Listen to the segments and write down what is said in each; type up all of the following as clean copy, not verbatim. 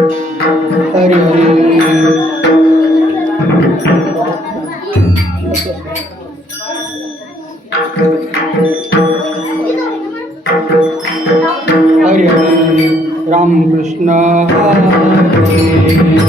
हरि हरि हरि हरि राम कृष्ण हरे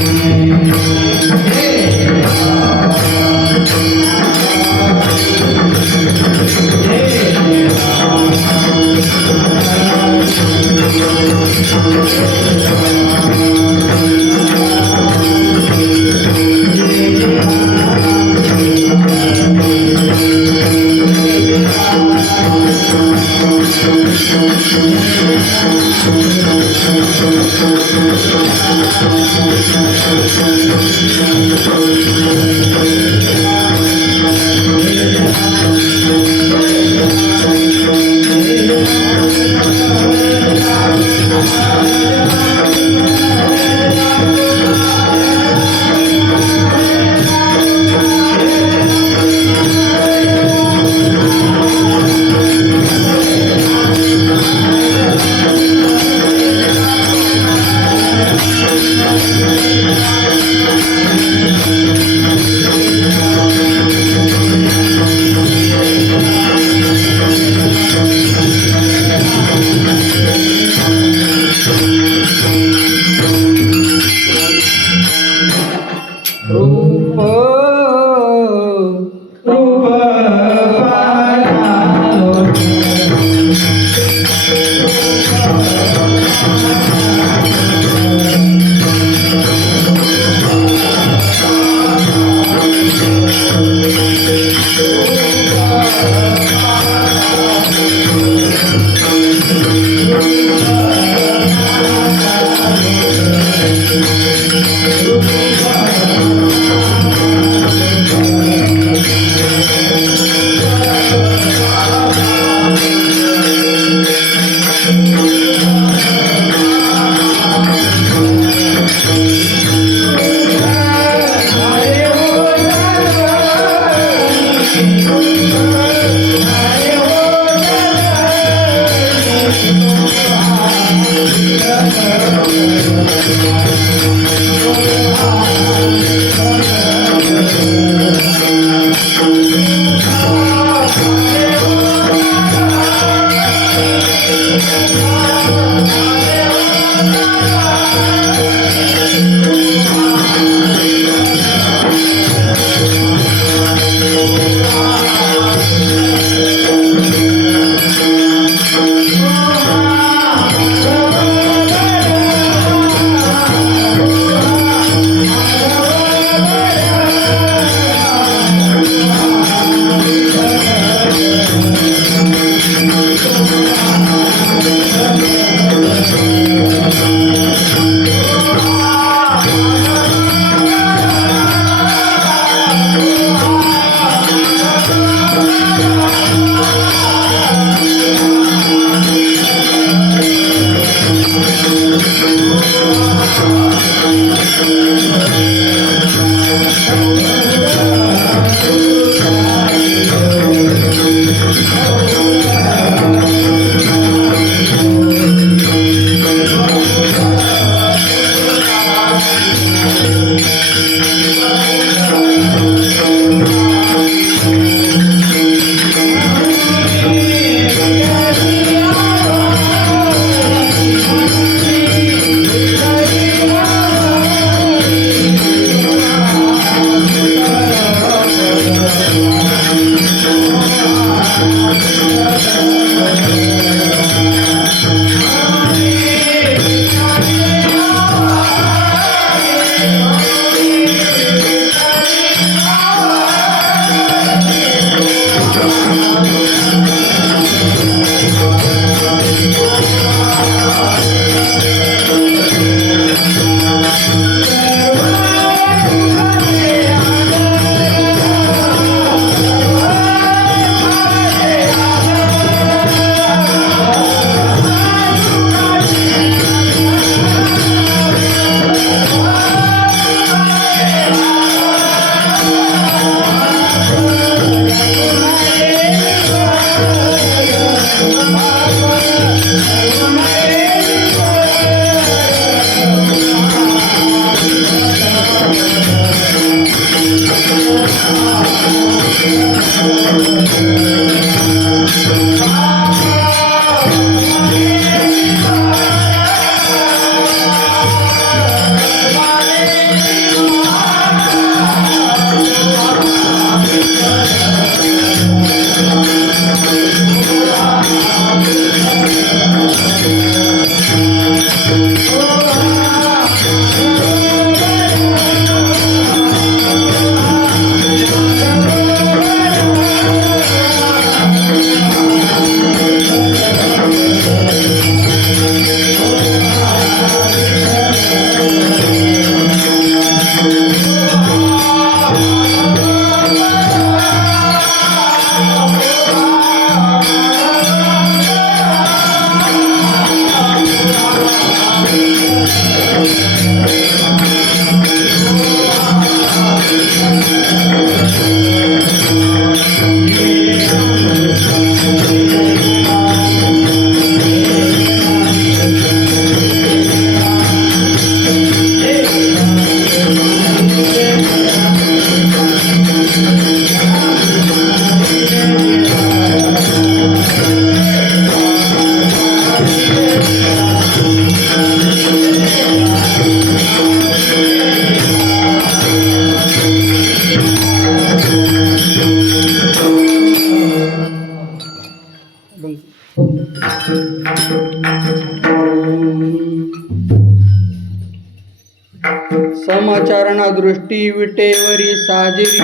समचरण दृष्टी विटेवरी साजिरी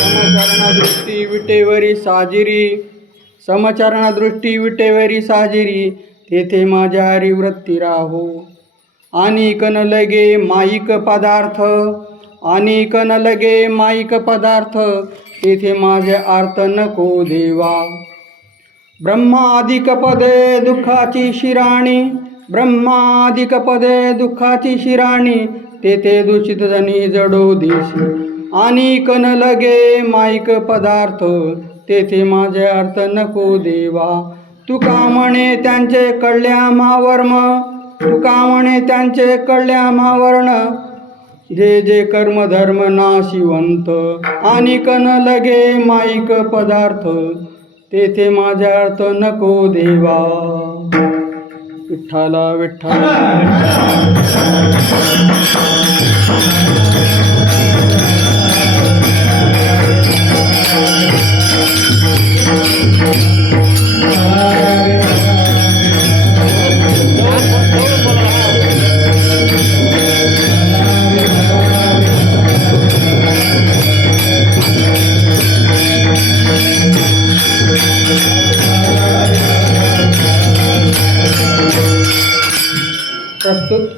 समचरणदृष्टी विटेवरी साजिरी, समचरणदृष्टी विटेवरी साजिरी, तेथे माझ्या हरिवृत्ती राहो. आणिक न लगे माईक पदार्थ, आणिक न लगे माईक पदार्थ, तेथे माझे अर्थ नको देवा. ब्रह्मादिक पदे दुःखाची शिराणी, ब्रह्मादिक पदे दुःखाची शिराणी, तेथे दूषित जनी जडो देशी. आणिक न लगे माईक पदार्थ, तेथे माझे अर्थ नको देवा. तुका म्हणे त्यांचे कळल्यामावर्म, तुका म्हणे त्यांचे कळल्यामावर्ण, जे जे कर्म धर्म नाशिवंत. आणिक न लगे माईक पदार्थ, तेथे माझा अर्थ नको देवा. विठ्ठला विठ्ठला. प्रस्तुत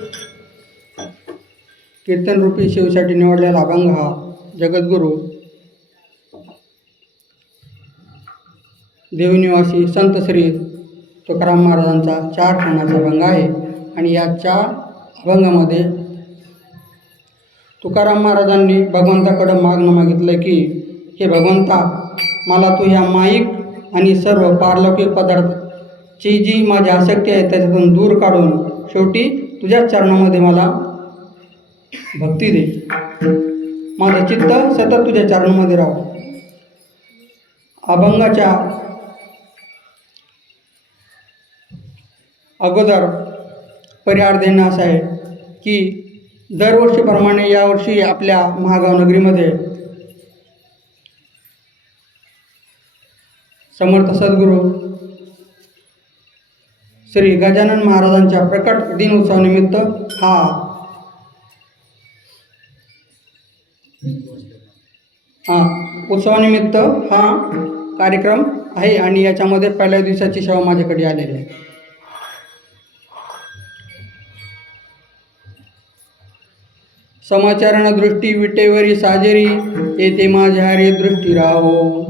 कीर्तनरूपी शिवसाठी निवडलेला अभंग हा जगद्गुरू देवनिवासी संत श्री तुकाराम महाराजांचा 4 खंडाचा अभंग आहे. आणि या 4 अभंगामध्ये तुकाराम महाराजांनी भगवंताकडं मागणं मागितलं की हे भगवंता, मला तू ह्या माईक आणि सर्व पारलौकिक पदार्थाची जी माझी आसक्ती आहे त्याच्यातून दूर काढून शेवटी तुझ्याच चरणामध्ये मला भक्ती दे. माझं चित्त सतत तुझ्या चरणामध्ये राहो. अभंगाच्या अगोदर परिहार देणं असं आहे की दरवर्षीप्रमाणे यावर्षी आपल्या महागाव नगरीमध्ये समर्थ सद्गुरू श्री गजानन महाराजांच्या प्रकट दिन उत्सवानिमित्त हा उत्सवानिमित्त हा कार्यक्रम आहे. आणि याच्यामध्ये पहिल्या दिवसाची सेवा माझ्याकडे आलेली आहे. समाचरण दृष्टी विटेवरी साजेरी, येथे माझ्या हरी दृष्टी राहो.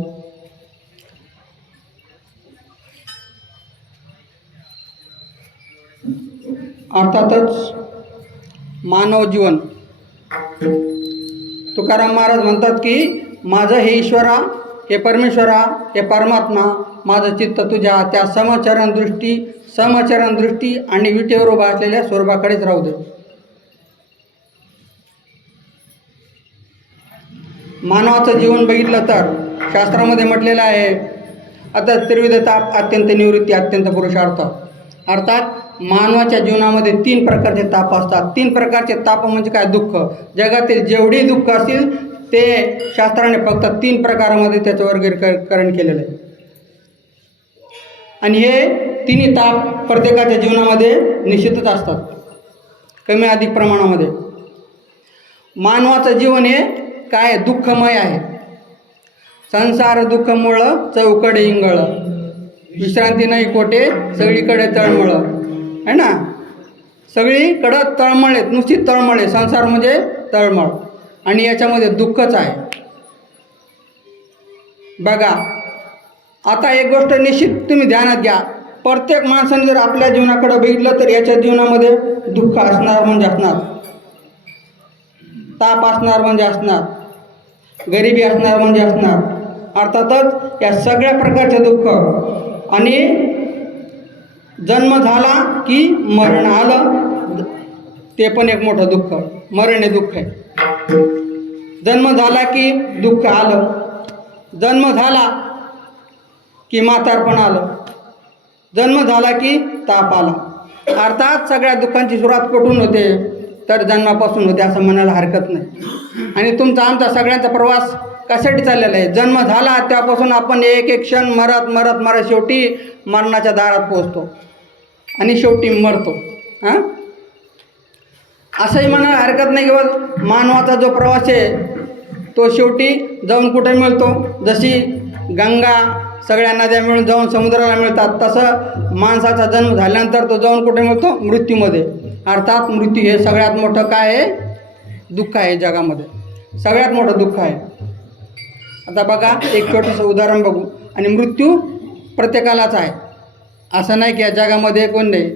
अर्थातच मानव जीवन, तुकाराम महाराज म्हणतात की माझं हे ईश्वरा, हे परमेश्वरा, हे परमात्मा, माझं चित्त तुझ्या त्या समचरण दृष्टी आणि विटेवर उभा असलेल्या स्वरूपाकडेच राहू दे. मानवाचं जीवन बघितलं तर शास्त्रामध्ये म्हटलेलं आहे, आता त्रिविध ताप अत्यंत निवृत्ती अत्यंत पुरुषार्थ. अर्थात मानवाच्या जीवनामध्ये 3 प्रकारचे ताप असतात. 3 प्रकारचे ताप म्हणजे काय? दुःख. जगातील जेवढी दुःख असतील ते शास्त्राने फक्त 3 प्रकारामध्ये त्याचं वर्गीकरण केलेलं आहे. आणि हे 3 ताप प्रत्येकाच्या जीवनामध्ये निश्चितच असतात, कमी अधिक प्रमाणामध्ये. मानवाचं जीवन हे काय? दुःखमय आहे. संसार दुःखमूळ चौकडे इंगळ, विश्रांती नाही कोठे सगळीकडे तळमळ, आहे ना. सगळीकडं तळमळ आहेत, नुसती तळमळ आहे. संसार म्हणजे तळमळ आणि याच्यामध्ये दुःखच आहे. बघा, आता एक गोष्ट निश्चित तुम्ही ध्यानात घ्या. प्रत्येक माणसाने जर आपल्या जीवनाकडे बघितलं तर याच्या जीवनामध्ये दुःख असणार म्हणजे असणार, ताप असणार म्हणजे असणार, गरिबी असणार म्हणजे असणार. अर्थातच या सगळ्या प्रकारचे दुःख. आणि जन्म झाला की मरण आलं, ते पण एक मोठं दुःख. मरण हे दुःख आहे. जन्म झाला की दुःख आलं, जन्म झाला की म्हातारपण आलं, जन्म झाला की ताप आला. अर्थात सगळ्या दुःखांची सुरुवात कुठून होते? तर जन्मापासून होते असं म्हणायला हरकत नाही. आणि तुमचा आमचा सगळ्यांचा प्रवास कशासाठी चाललेला आहे? जन्म झाला त्यापासून आपण एक एक क्षण मरत मरत मरत शेवटी मरणाच्या दारात पोहोचतो आणि शेवटी मरतो. असंही म्हणायला हरकत नाही की मानवाचा जो प्रवास आहे तो शेवटी जाऊन कुठे मिळतो? जशी गंगा सगळ्या नद्या मिळून जाऊन समुद्राला मिळतात, तसं माणसाचा जन्म झाल्यानंतर तो जाऊन कुठे मिळतो? मृत्यूमध्ये. अर्थात मृत्यू हे सगळ्यात मोठं काय आहे? दुःख आहे जगामध्ये, सगळ्यात मोठं दुःख आहे. आता बघा एक छोटंसं उदाहरण बघू. आणि मृत्यू प्रत्येकालाच आहे, असं नाही की या जगामध्ये कोण नाही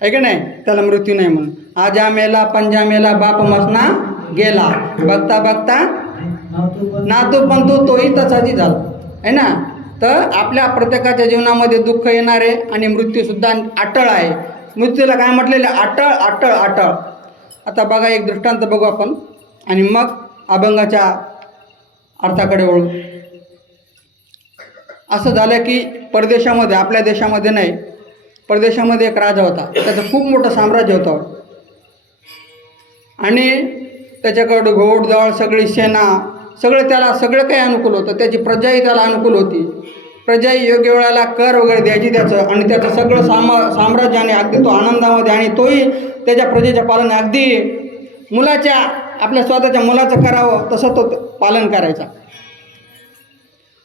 आहे की नाही त्याला मृत्यू नाही म्हणून. आजा मेला पंजा मेला बाप मसना गेला, बघता बघता नातू पण तोही तसाची झाला आहे ना. तर आपल्या प्रत्येकाच्या जीवनामध्ये दुःख येणार आहे आणि मृत्यूसुद्धा अटळ आहे. मृत्यूला काय म्हटलेलं? अटळ अटळ अटळ. आता बघा एक दृष्टांत बघू आपण आणि मग अभंगाच्या अर्थाकडे वळू. असं झालं की परदेशामध्ये, आपल्या देशामध्ये नाही, परदेशामध्ये एक राजा होता. त्याचं खूप मोठं साम्राज्य होतं आणि त्याच्याकडे घोडदळ, सगळी सेना, सगळं काही अनुकूल होतं. त्याची प्रजाही त्याला अनुकूल होती. प्रजाही योग्य वेळेला कर वगैरे द्यायची त्याचं, आणि त्याचं सगळं साम्राज्य आणि अगदी तो आनंदामध्ये, आणि तोही त्याच्या प्रजेच्या पालन अगदी मुलाच्या, आपल्या स्वतःच्या मुलाचं करावं तसं तो पालन करायचा.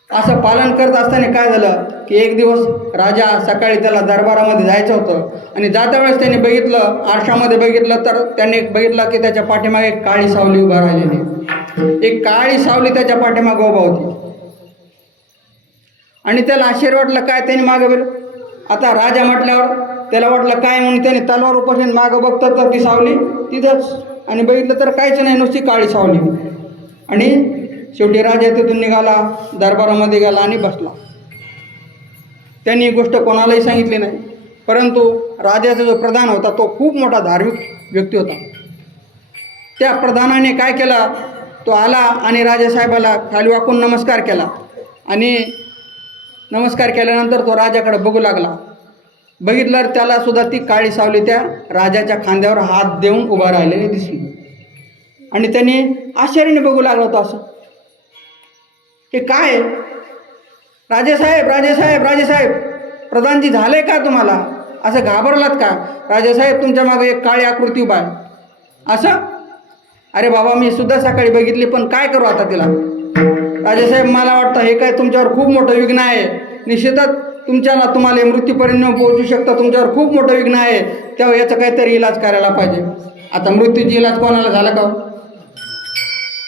असं पालन करत असताना काय झालं की एक दिवस राजा सकाळी त्याला दरबारामध्ये जायचं होतं आणि जात्या वेळेस त्याने बघितलं, आरशामध्ये बघितलं, तर त्याने बघितलं की त्याच्या पाठीमागे एक काळी सावली उभा राहिलेली. एक काळी सावली त्याच्या पाठीमागे उभा होती आणि त्याला आश्चर्य वाटलं, काय त्याने मागं बरं. आता राजा म्हटल्यावर त्याला वाटलं काय, म्हणून त्याने तलवार उपासून मागं बघतं तर ती सावली तिथंच, आणि बघितलं तर काहीच नाही, नुसती काळी सावली. आणि शेवटी राजा तिथून निघाला, दरबारामध्ये गेला आणि बसला. त्यांनी ही गोष्ट कोणालाही सांगितली नाही, परंतु राजाचा जो प्रधान होता तो खूप मोठा धार्मिक व्यक्ती होता. त्या प्रधानाने काय केलं, तो आला आणि राजासाहेबाला खाली वाकून नमस्कार केला आणि नमस्कार केल्यानंतर तो राजाकडे बघू लागला. बघितलं त्याला सुद्धा ती काळी सावली त्या राजाच्या खांद्यावर हात देऊन उभा राहिलेली दिसली आणि त्यांनी आश्चर्याने बघू लागला होता. असं हे काय? राजेसाहेब राजेसाहेब राजेसाहेब, प्रधानजी झालंय का तुम्हाला? असं घाबरलात का? राजेसाहेब तुमच्या मागे एक काळी आकृती उभा आहे. असं? अरे बाबा मी सुद्धा सकाळी बघितली, पण काय करू आता तिला? राजेसाहेब मला वाटतं हे काय तुमच्यावर खूप मोठं विघ्न आहे. निश्चितच तुम्हाला मृत्यूपर्यंत पोहोचू शकतं, तुमच्यावर खूप मोठं विघ्न आहे, तेव्हा याचा काहीतरी इलाज करायला पाहिजे. आता मृत्यूची इलाज कोणाला झाला का?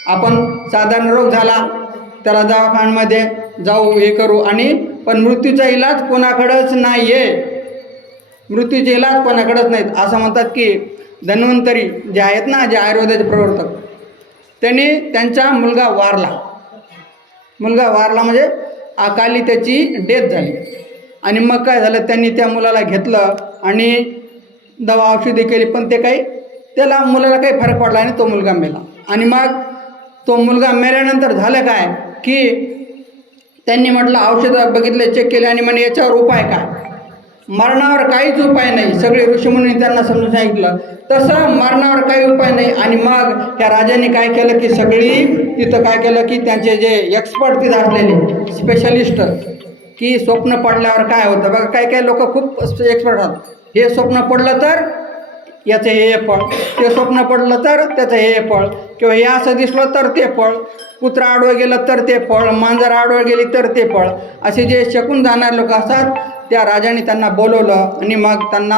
आपण साधारण रोग झाला त्याला दवाखान्यामध्ये जाऊ, हे करू, आणि पण मृत्यूचा इलाज कोणाकडेच नाही आहे. मृत्यूचे इलाज कोणाकडेच नाहीत. असं म्हणतात की धन्वंतरी जे आहेत ना, जे आयुर्वेदाचे प्रवर्तक, त्यांनी त्यांचा मुलगा वारला म्हणजे अकाली त्याची डेथ झाली. आणि मग काय झालं, त्यांनी त्या मुलाला घेतलं आणि दवा औषधी केली, पण त्याला मुलाला काही फरक पडला आणि तो मुलगा मेला. आणि मग तो मुलगा मेल्यानंतर झालं काय की त्यांनी म्हटलं, औषधं बघितले, चेक केले आणि म्हणे याच्यावर उपाय काय? मरणावर काहीच उपाय नाही. सगळे ऋषीमुनी त्यांना समजून सांगितलं तसं मरणावर काही उपाय नाही. आणि मग त्या राजाने काय केलं की सगळी तिथं काय केलं की त्यांचे जे एक्सपर्ट तिथं असलेले स्पेशलिस्ट, की स्वप्न पडल्यावर काय होतं बघा, काही लोक खूप एक्सपर्ट आहात. हे स्वप्न पडलं तर याचं हे फळ, ते स्वप्न पडलं तर त्याचं हे फळ, किंवा हे असं दिसलं तर ते फळ, कुत्रा आडवं गेलं तर ते फळ, मांजर आडवं गेली तर ते फळ, असे जे शकून जाणारे लोक असतात, त्या राजाने त्यांना बोलवलं आणि मग त्यांना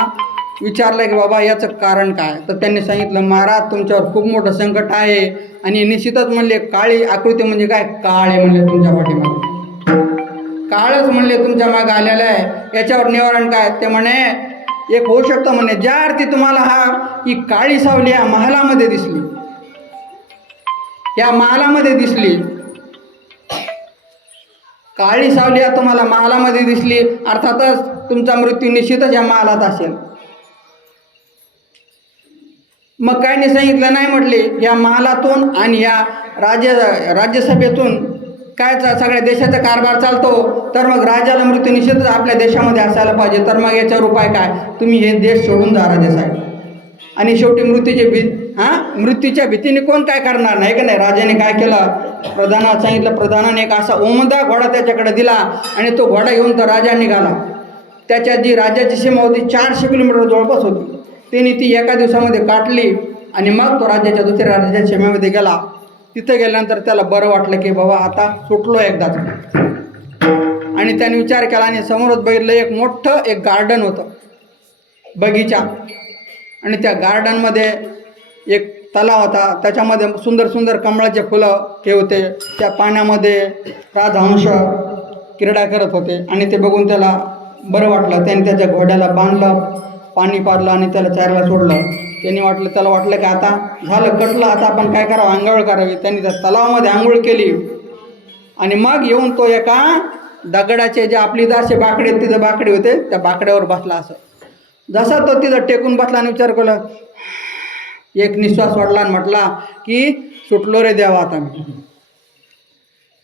विचारलं की बाबा याचं कारण काय? तर त्यांनी सांगितलं, महाराज तुमच्यावर खूप मोठं संकट आहे. आणि निश्चितच म्हणले काळी आकृती म्हणजे काय? काळ आहे म्हणले तुमच्या पाठीमागे, काळच म्हणले तुमच्या मागे आलेलं आहे. याच्यावर निवारण काय? ते म्हणे एक होऊ शकतं म्हणे, ज्या अर्थी तुम्हाला ही काळी सावली या महालामध्ये दिसली, या महालामध्ये दिसली, काळी सावली या तुम्हाला महालामध्ये दिसली, अर्थातच तुमचा मृत्यू निश्चितच या महालात असेल. मग काय नाही सांगितलं, नाही म्हटले या महालातून आणि या राज्यसभेतून काय सगळ्या देशाचा कारभार चालतो, तर मग राजाला मृत्यू निश्चितच आपल्या देशामध्ये असायला पाहिजे. तर मग याच्यावर उपाय काय? तुम्ही हे देश सोडून जा राजासाहेब. आणि शेवटी मृत्यूच्या भीतीने कोण काय करणार नाही का नाही? राजाने काय केलं, प्रधानाला सांगितलं, प्रधानाने एक असा ओमदा घोडा त्याच्याकडे दिला आणि तो घोडा घेऊन तर राजा निघाला. त्याच्या जी राज्याची सीमा होती 400 किलोमीटर जवळपास होती, त्याने ती एका दिवसामध्ये काटली आणि मग तो राज्याच्या दुसऱ्या राज्याच्या सीमेमध्ये गेला. तिथं गेल्यानंतर त्याला बरं वाटलं की बाबा आता सुटलो एकदाच. आणि त्याने विचार केला आणि समोरच बघितलं एक मोठं एक गार्डन होतं, बगीचा. आणि त्या गार्डनमध्ये एक तलाव होता, त्याच्यामध्ये सुंदर सुंदर कमळाचे फुलं हे होते. त्या पाण्यामध्ये राजहंस क्रीडा करत होते आणि ते बघून त्याला बरं वाटलं. त्याने त्याच्या घोड्याला बांधलं, पाणी पारलं आणि त्याला चारायला सोडलं. त्याला वाटलं की आता झालं, कटलं, आता आपण काय करावं, आंघोळ करावी. त्यांनी त्या तलावामध्ये आंघोळ केली आणि मग येऊन तो एका दगडाचे जे आपली दासे बाकडे तिथं बाकडे होते त्या बाकड्यावर बसला. असं जसा तो तिथं टेकून बसला आणि विचार केला, एक निश्वास वाढला आणि म्हटला की सुटलो रे देवा आता मी.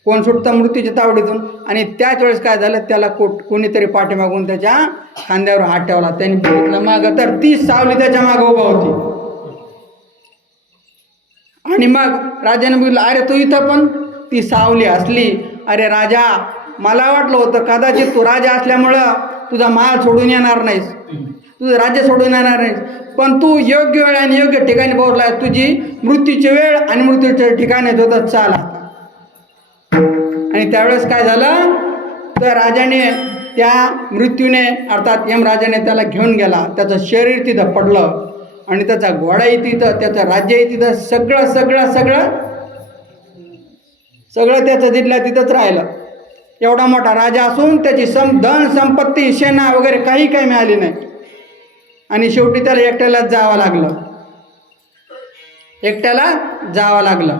कोण सुटतं मृत्यूच्या तावडीतून. आणि त्याच वेळेस काय झालं, त्याला कोणीतरी पाठीमागून त्याच्या खांद्यावर हात ठेवला. त्यांनी बघितलं मागं तर ती सावली त्याच्या मागं उभा होती. आणि मग राजाने बघितलं, अरे तू इथं पण. ती सावली असली. अरे राजा, मला वाटलं होतं कदाचित तू राजा असल्यामुळं तुझा महाल सोडून येणार नाहीस, तुझं राज्य सोडून येणार नाहीस, पण तू योग्य वेळ आणि योग्य ठिकाणी पोहोचला. तुझी मृत्यूची वेळ आणि मृत्यूच्या ठिकाणी होतं, चाल आता. आणि त्यावेळेस काय झालं, त्या राजाने त्या मृत्यूने अर्थात यमराजाने त्याला घेऊन गेला. त्याचं शरीर तिथं पडलं आणि त्याचा घोडाही तिथं, त्याचं राज्यही तिथं, सगळं सगळं सगळं सगळं त्याचं तिथल्या तिथंच राहिलं. एवढा मोठा राजा असून त्याची धन संपत्ती सेना वगैरे काही मिळाली नाही. आणि शेवटी त्याला एकट्यालाच जावं लागलं, एकट्याला जावं लागलं.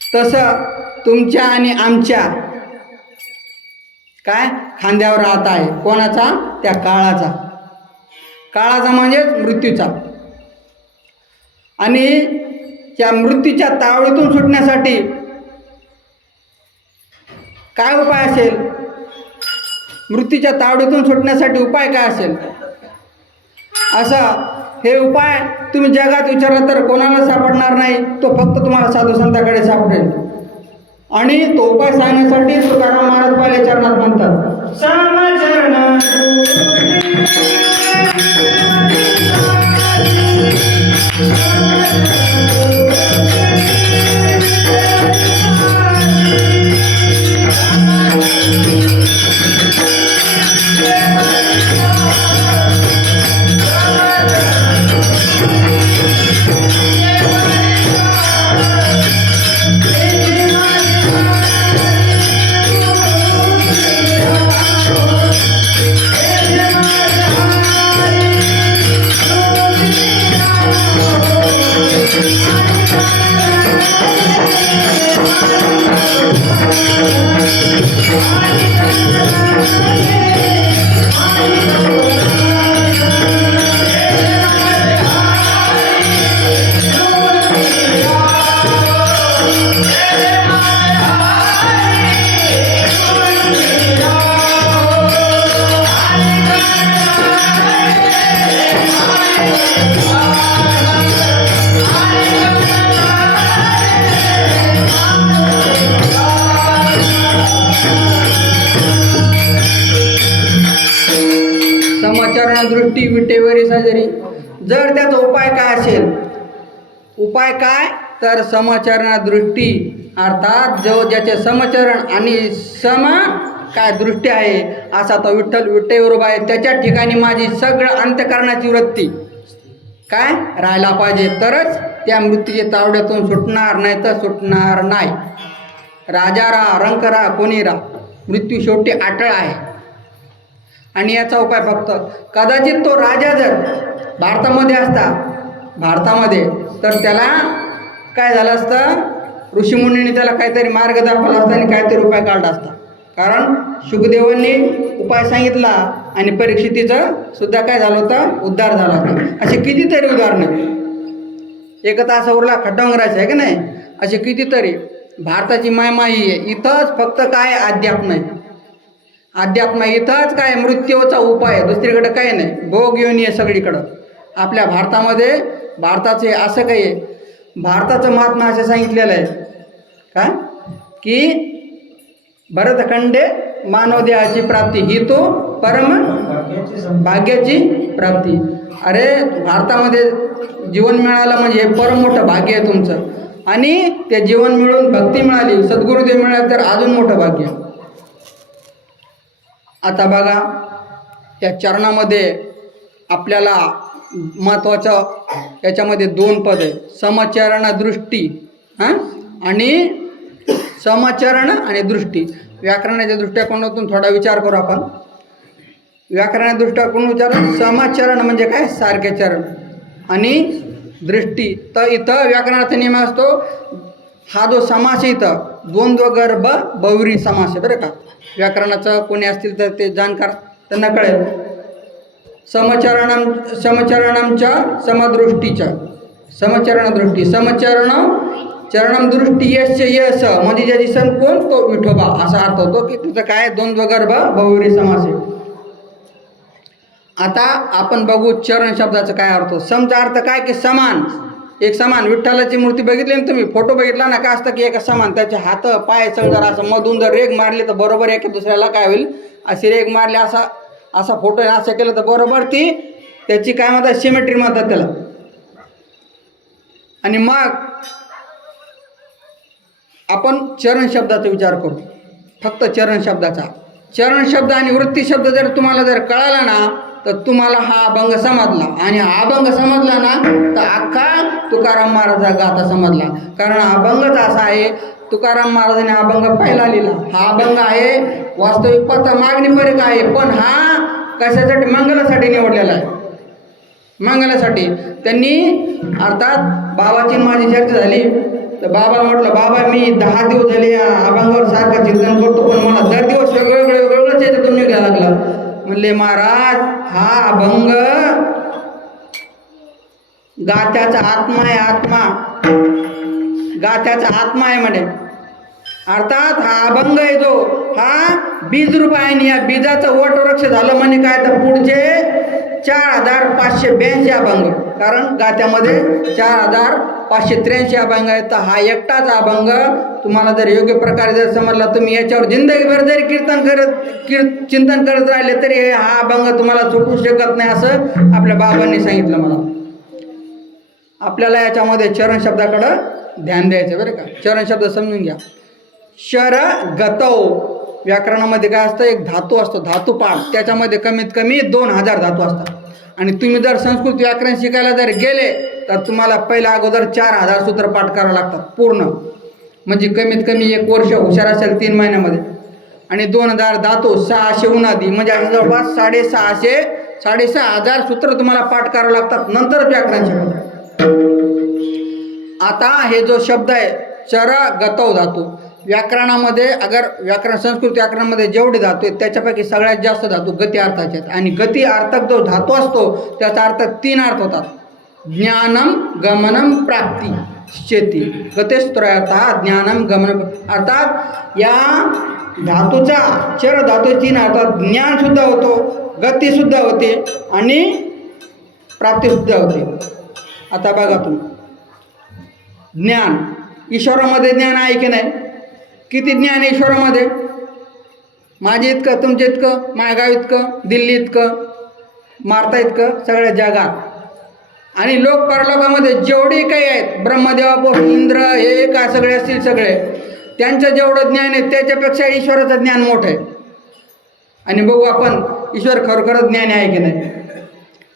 तसं तुमच्या आणि आमच्या काय खांद्यावर हात आहे. कोणाचा? त्या काळाचा. काळाचा म्हणजेच मृत्यूचा. आणि त्या मृत्यूच्या तावडीतून सुटण्यासाठी काय उपाय असेल? मृत्यूच्या तावडीतून सुटण्यासाठी उपाय काय असेल? असं हे उपाय तुम्ही जगात विचारला तर कोणाला सापडणार नाही, तो फक्त तुम्हाला साधू संतांकडे सापडेल. आणि तो उपाय सांगण्यासाठी तुकाराम महाराज पहिल्या चरणात म्हणतात, समचरण दृष्टी विटेवरी साजरी. जर त्याचा उपाय काय असेल, उपाय काय तर समचरण दृष्टी, अर्थात जो ज्याचे समचरण आणि सम काय दृष्टी आहे असा तो विठ्ठल विटेवर उभा आहे. त्याच्या ठिकाणी माझी सगळं अंतःकरणाची वृत्ती काय राहायला पाहिजे, तरच त्या मृत्यूच्या तावड्यातून सुटणार, नाही तर सुटणार नाही. राजा राहा, रंक राहा, कोणी राहा, मृत्यू शेवटी अटळ आहे. आणि याचा उपाय फक्त कदाचित तो राजा जर भारतामध्ये असता, भारतामध्ये, तर त्याला काय झालं असतं, ऋषीमुनींनी त्याला काहीतरी मार्ग दाखवला असता आणि काहीतरी उपाय काढला असता. कारण शुकदेवांनी उपाय सांगितला आणि परीक्षितीचं सुद्धा काय झालं होतं, उद्धार झाला होता. असे कितीतरी उदाहरणं. एक तास उरला खड्डोंगराचं आहे की नाही, असे कितीतरी. भारताची मायमाई आहे. इथंच फक्त काय अध्यात्म आहे, अध्यात्म इथंच काय मृत्यूचा उपाय, दुसरीकडे काही नाही. भोग योनी आहे सगळीकडं. आपल्या भारतामध्ये भारताचे असं काही आहे, भारताचं महात्मा असं सांगितलेलं आहे काय की भरतखंडे मानवदेहाची प्राप्ती ही तो परम भाग्याची प्राप्ती. अरे भारतामध्ये जीवन मिळालं म्हणजे हे परम मोठं भाग्य आहे तुमचं. आणि ते जीवन मिळून भक्ती मिळाली, सद्गुरुदेव मिळाले तर अजून मोठं भाग्य. आता बघा या चरणामध्ये आपल्याला महत्त्वाचं याच्यामध्ये 2 पद आहे, समचरण दृष्टी आणि समचरण आणि दृष्टी. व्याकरणाच्या दृष्टिकोनातून थोडा विचार करू आपण. व्याकरणाच्या दृष्टिकोनातून विचार, समचरण म्हणजे काय, सारखे चरण, आणि दृष्टी. तर इथं व्याकरणाचा नियम असतो, हा जो समास आहे इथं द्वंद्वगर्भ बहुव्रीही समास आहे बरं का. व्याकरणाचं कोणी असतील तर ते जाणकार त्यांना कळेल. समचरणमच्या समदृष्टीच्या, समचरण दृष्टी, चरणम दृष्टी यश यश म्हणजे ज्याची सण कोण, तो विठोबा असा अर्थ होतो. की तिथं काय द्वंद्वगर्भ बहुव्रीही समास आहे. आता आपण बघू चरण शब्दाचा काय अर्थ. समचा अर्थ काय की समान, एक समान. विठ्ठलाची मूर्ती बघितली ना तुम्ही, फोटो बघितला ना, काय असतं की एक समान, त्याचे हात पाय जर असं मधून जर रेग मारली तर बरोबर एका दुसऱ्याला काय होईल, अशी रेग मारली असा फोटो असं केलं तर बरोबर ती त्याची काय म्हणतात, सिमेट्री म्हणतात त्याला. आणि मग आपण चरण शब्दाचा विचार करू, फक्त चरण शब्दाचा. चरण शब्द आणि वृत्ती शब्द जर तुम्हाला जर कळाला ना तर तुम्हाला हा अभंग समजला. आणि हा अभंग समजला ना तर अख्खा तुकाराम महाराजा गाथा समजला. कारण अभंगच असा आहे, तुकाराम महाराजांनी अभंग पहिला लिहिला. हा अभंग आहे वास्तविक पाहता मागणीपर्यंत आहे, पण हा कशासाठी, मंगलासाठी निवडलेला आहे. मंगलासाठी त्यांनी, अर्थात बाबाची माझी चर्चा झाली तर बाबा म्हटलं, बाबा मी 10 दिवस झाले या अभंगावर सारखं चिंतन करतो, पण मला दर दिवस वेगळंच याच्यातून निघायला लागलं. म्हणले महाराज हा अभंग गात्याचा आत्मा आहे, आत्मा गात्याचा आत्मा आहे म्हणे. अर्थात हा अभंग आहे जो हा बीज रूप आहे. आणि या बीजाचं वटवृक्ष झालं म्हणजे काय तर पुढचे 4582 अभंग. कारण गात्यामध्ये 4583 अभंग आहेत. तर हा एकटाच अभंग तुम्हाला जर योग्य प्रकारे जर समजला, तुम्ही याच्यावर जिंदगीभर जरी चिंतन करत राहिले तरी हा अभंग तुम्हाला सुटू शकत नाही, असं आपल्या बाबांनी सांगितलं मला. आपल्याला याच्यामध्ये चरण शब्दाकडं ध्यान द्यायचं बरं का. चरण शब्द समजून घ्या. शर गतव व्याकरणामध्ये काय असतं, एक धातू असतो, धातुपाठ. त्याच्यामध्ये कमीत कमी 2000 धातू असतात. आणि तुम्ही जर संस्कृत व्याकरण शिकायला जर गेले तर तुम्हाला पहिल्या अगोदर 4000 सूत्र पाठ करावं लागतात पूर्ण. म्हणजे कमीत कमी 1 वर्ष हुशार असेल 3 महिन्यामध्ये. आणि 2000 धातू, 600 उन्हादी, म्हणजे जवळपास 6500 सूत्र तुम्हाला पाठ करावं लागतात, नंतर व्याकरण शिकवतात. आता हे जो शब्द आहे चर गतव धातू, व्याकरणामध्ये अगर संस्कृत व्याकरणामध्ये जेवढे धातू आहेत त्याच्यापैकी सगळ्यात जास्त धातू गती अर्थाचे आहेत. आणि गती अर्थक जो धातू असतो त्याचा अर्थ 3 अर्थ होतात. ज्ञानम गमनम प्राप्ती शेती. गतेस्त्रयर्थ ज्ञानम गमनम. अर्थात या धातूचा चर धातू 3 अर्थात ज्ञानसुद्धा होतो, गतीसुद्धा होते आणि प्राप्तीसुद्धा होते. आता बघा तुम्ही, ज्ञान, ईश्वरामध्ये ज्ञान आहे की नाही? किती ज्ञान आहे ईश्वरामध्ये? माझे इतकं, तुमच्या इतकं, मायगाव इतकं, दिल्ली इतकं, मारता इतकं सगळ्या जगात. आणि लोक परलोकामध्ये जेवढे काही आहेत, ब्रह्मदेवापासून इंद्र हे काय सगळे असतील, सगळे त्यांचं जेवढं ज्ञान आहे त्याच्यापेक्षा ईश्वराचं ज्ञान मोठं आहे. आणि बघू आपण ईश्वर खरोखरच ज्ञानी आहे की नाही.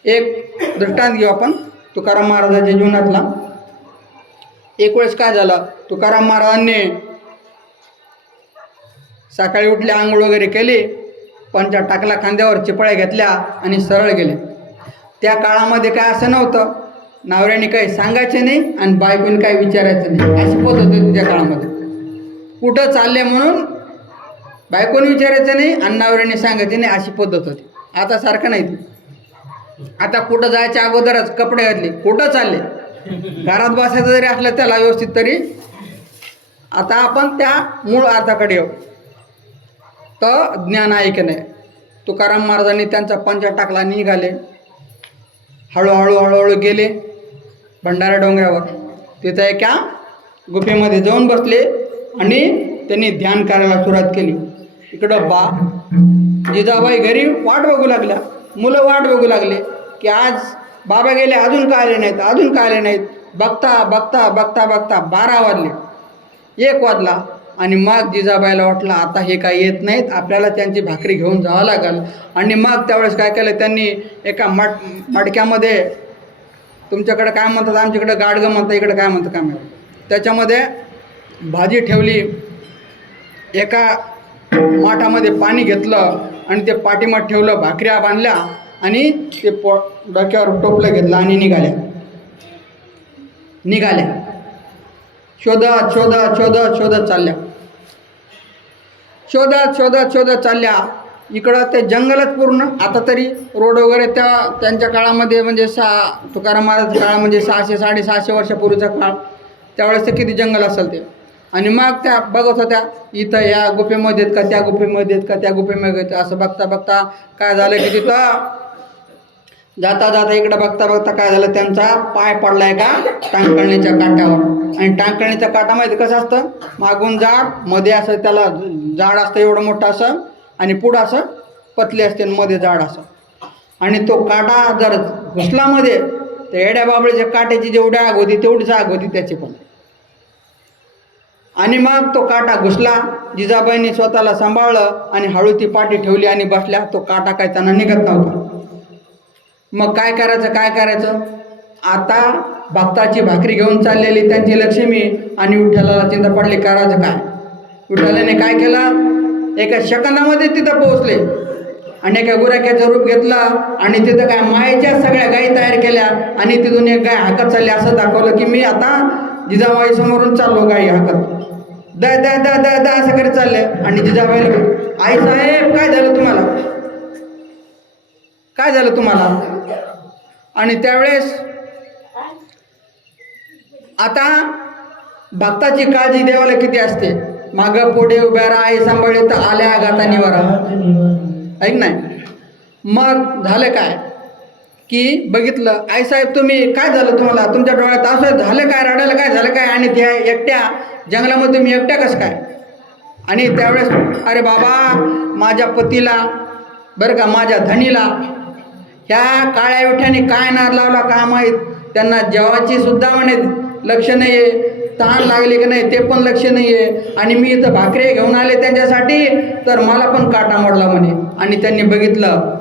एक दृष्टांत घेऊ आपण तुकाराम महाराजांच्या जीवनातला. एक वेळेस काय झालं, तुकाराम महाराजांनी सकाळी उठले, आंघोळ वगैरे केली, पंचा टाकला खांद्यावर, चिपळ्या घेतल्या आणि सरळ गेले. त्या काळामध्ये काय असं नव्हतं, नवऱ्याने काही सांगायचे नाही आणि बायकोने काही विचारायचं नाही, अशी पद्धत होती त्या काळामध्ये. कुठं चालले म्हणून बायकोने विचारायचं नाही आणि नवऱ्याने सांगायचे नाही, अशी पद्धत होती. आता सारखं नाही ती. आता कुठं जायच्या अगोदरच कपडे घातले, कुठं चालले, घरात बसायचं जरी असलं त्याला व्यवस्थित तरी. आता आपण त्या मूळ अर्थाकडे येऊ. तर ज्ञान आहे की नाही. तुकाराम महाराजांनी त्यांचा पंचा टाकला, निघाले, हळूहळू गेले भंडारा डोंगरावर. तिथं एका गुफेमध्ये जाऊन बसले आणि त्यांनी ध्यान करायला सुरुवात केली. इकडं जिजाबाई घरी वाट बघू लागल्या, मुलं वाट बघू लागले की आज बाबा गेले, अजून का आले नाहीत, अजून का आले नाहीत. बघता बघता बघता बघता 12 वाजले, 1 वाजला. आणि मग जिजाबाईला वाटलं आता हे काही येत नाहीत, आपल्याला त्यांची भाकरी घेऊन जावं लागेल. आणि मग त्यावेळेस काय केलं त्यांनी, एका मडक्यामध्ये, तुमच्याकडे काय म्हणतात, आमच्याकडे गाडगं म्हणतात, इकडे काय म्हणतात काय माहिती, त्याच्यामध्ये भाजी ठेवली. एका माठामध्ये पाणी घेतलं आणि ते पाठीमाठ ठेवलं, भाकऱ्या बांधल्या आणि ते डोक्यावर टोपलं घेतलं आणि निघाल्या. शोधत शोधत शोधत शोधत चालल्या, शोधत शोधत शोधत चालल्या. इकडं ते जंगलच पूर्ण. आता तरी रोड वगैरे त्यांच्या काळामध्ये म्हणजे तुकाराम महाराजांच्या काळा म्हणजे 600-650 वर्षापूर्वीचा काळ, त्यावेळेस ते किती जंगल असेल ते. आणि मग त्या बघत होत्या, इथं या गुफेमध्ये आहेत का, त्या गुफेमध्ये आहेत का, त्या गुफेमध्ये आहेत. असं बघता बघता काय झालं की तिथं जाता जाता इकडं बघता बघता काय झालं, त्यांचा पाय पडला आहे का टांगकळणीच्या काठावर. आणि टांगकळणीच्या काठामध्ये कसं असतं, मागून जाड, मध्ये असं त्याला जाड असतं एवढं मोठं असं, आणि पुढं असं पतली असते, मध्ये जाड असं. आणि तो काटा जर घुसला मध्ये, तर एड्या बाबळीच्या काट्याची जेवढी आग होती तेवढीच आग होती त्याची पण. आणि मग तो काटा घुसला. जिजाबाईंनी स्वतःला सांभाळलं आणि हळू ती पाठी ठेवली आणि बसल्या. तो काटा काय त्यांना निघत नव्हता. मग काय करायचं. आता भक्ताची भाकरी घेऊन चाललेली त्यांची लक्ष्मी आणि विठ्ठलाला चिंता पडली, करायचं काय. विठ्ठलाने काय केलं, एका सेकंदामध्ये तिथं पोहोचले आणि एका गुराख्याचं रूप घेतलं आणि तिथं काय मायेच्या सगळ्या गायी तयार केल्या आणि तिथून एक गाय हाकत चालली. असं दाखवलं की मी आता जिजाबाई समोरून चाललो, गाई हाकत दा दा दा दा दा असं करत चालले. आणि जिजाबाईला, आई साहेब काय झालं तुम्हाला, काय झालं तुम्हाला. आणि त्यावेळेस आता भक्ताची काळजी देवाला किती असते. मागं पुढे उभ्या राहा, आई सांभाळले तर आल्या गाता निवारा, ऐक नाही. मग झालं काय की बघितलं, आई साहेब तुम्ही काय झालं तुम्हाला, तुमच्या डोळ्यात असं झालं काय, रडायला काय झालं काय, आणि त्या एकट्या जंगलामध्ये तुम्ही एकट्या कसं काय. आणि त्यावेळेस अरे बाबा, माझ्या पतीला बरं का, माझ्या धनीला ह्या काळ्या विठ्याने काय नाद लावला काय माहीत, त्यांना जेवाची सुद्धा म्हणे लक्ष नाही आहे, तहान लागली की नाही ते पण लक्ष नाही आहे, आणि मी इथं भाकरी घेऊन आले त्यांच्यासाठी तर मला पण काटा मोडला म्हणे. आणि त्यांनी बघितलं,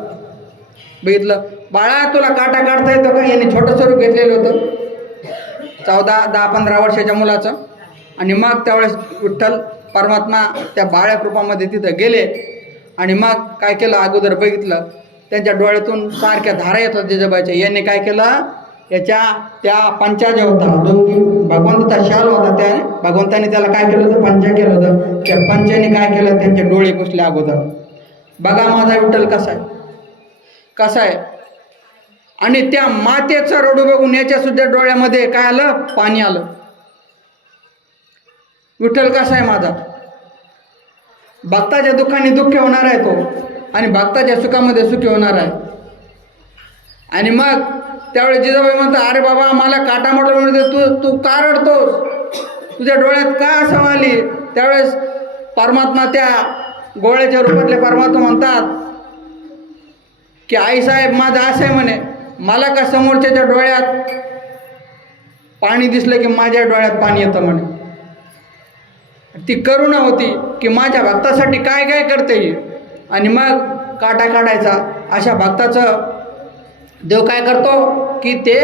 बाळा तुला काटा काढता येतो का. यांनी छोटं स्वरूप घेतलेलं होतं 10-15 वर्षाच्या मुलाचं. आणि मग त्यावेळेस विठ्ठल परमात्मा त्या बाळ्या कृपामध्ये तिथं गेले. आणि मग काय केलं, अगोदर बघितलं त्यांच्या डोळ्यातून सारख्या धारा येत होत्या जिजाबाईच्या. यांनी काय केलं, याच्या त्या पंचा ज्या होता, जो की भगवंताचा शाल होता, त्या भगवंताने त्याला काय केलं होतं, पंचा केलं होतं. त्या पंचाने काय केलं, त्यांचे डोळे पुसले अगोदर. बघा माझा विठ्ठल कसा आहे. आणि त्या मातेचं रडू बघून याच्या सुद्धा डोळ्यामध्ये काय आलं, पाणी आलं. विठ्ठल कसा आहे माझा. भक्ताच्या दुःखाने दुःखी होणार आहे तो, आणि भक्ताच्या सुखामध्ये सुखी होणार आहे. आणि मग त्यावेळेस जिजाबाई म्हणतात, अरे बाबा मला काटा मोडला म्हणते, तू का रडतोस, तुझ्या डोळ्यात का असं आली. त्यावेळेस परमात्मा, त्या गोळ्याच्या रूपातले परमात्मा म्हणतात की आई साहेब माझं असं आहे म्हणे, मला का समोरच्याच्या डोळ्यात पाणी दिसलं की माझ्या डोळ्यात पाणी येतं म्हणे. ती करुणा होती की माझ्या भक्तासाठी काय काय करते. आणि मग काटा काढायचा. अशा भक्ताचं देव काय करतो की ते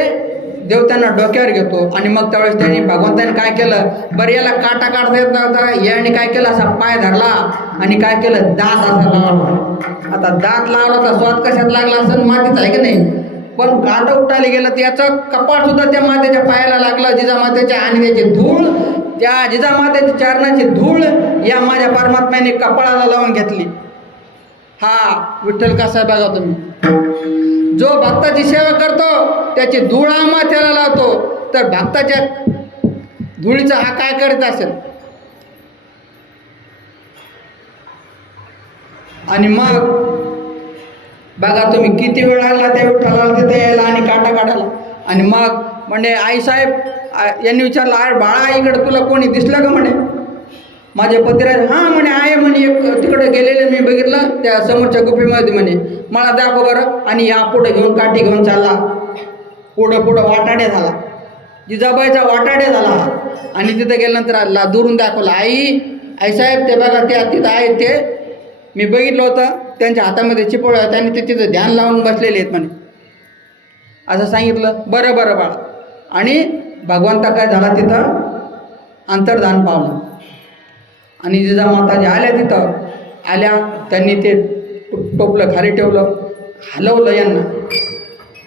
देव त्यांना डोक्यावर घेतो. आणि मग त्यावेळेस त्यांनी भगवंताने काय केलं, बरं याला काटा काढता येत नव्हता, याने काय केलं, असा पाय धरला आणि काय केलं, दात असा लावला. आता दात लावला तर स्वाद कशात लागला असेल, मातीच आहे की नाही. पण काटा उठायला गेलं तर याचं कपाळ सुद्धा त्या मातेच्या पायाला लागलं, जिजामातेच्या. आणि त्याची धूळ, त्या जिजामातेच्या चरणाची धूळ या माझ्या परमात्म्याने कपाळाला लावून घेतली. हा विठ्ठल कसा आहे बघा तुम्ही. जो भक्ताची सेवा करतो त्याची धूळ हा माथ्याला लावतो, तर भक्ताच्या धुळीचा हा काय करीत असेल. आणि मग बघा तुम्ही किती वेळ लागला त्या विठ्ठलाला तिथे यायला आणि काटा काढायला. आणि मग म्हणजे आईसाहेब यांनी विचारलं, अरे बाळा इकडं तुला कोणी दिसलं का म्हणे. माझे पतिराज हां म्हणे आहे म्हणे, एक तिकडे गेलेले मी बघितलं त्या समोरच्या गुफेमध्ये म्हणे, मला दाखव बरं. आणि या पुढं घेऊन काठी घेऊन चालला, पुढं वाटाड्या झाला, जिजाबाईचा वाटाड्या झाला. आणि तिथं गेल्यानंतर आला दुरून दाखवलं, आई साहेब ते बघा त्या तिथं आहेत ते, मी बघितलं होतं त्यांच्या हातामध्ये चिपळ, त्यांनी ते तिथं ध्यान लावून बसलेले आहेत म्हणे. असं सांगितलं. बरं बाळा. आणि भगवंता काय झाला तिथं अंतर्धान पावलं. आणि जिजामाता ज्या आल्या तिथं आल्या, त्यांनी ते टोपलं खाली ठेवलं, हलवलं यांना,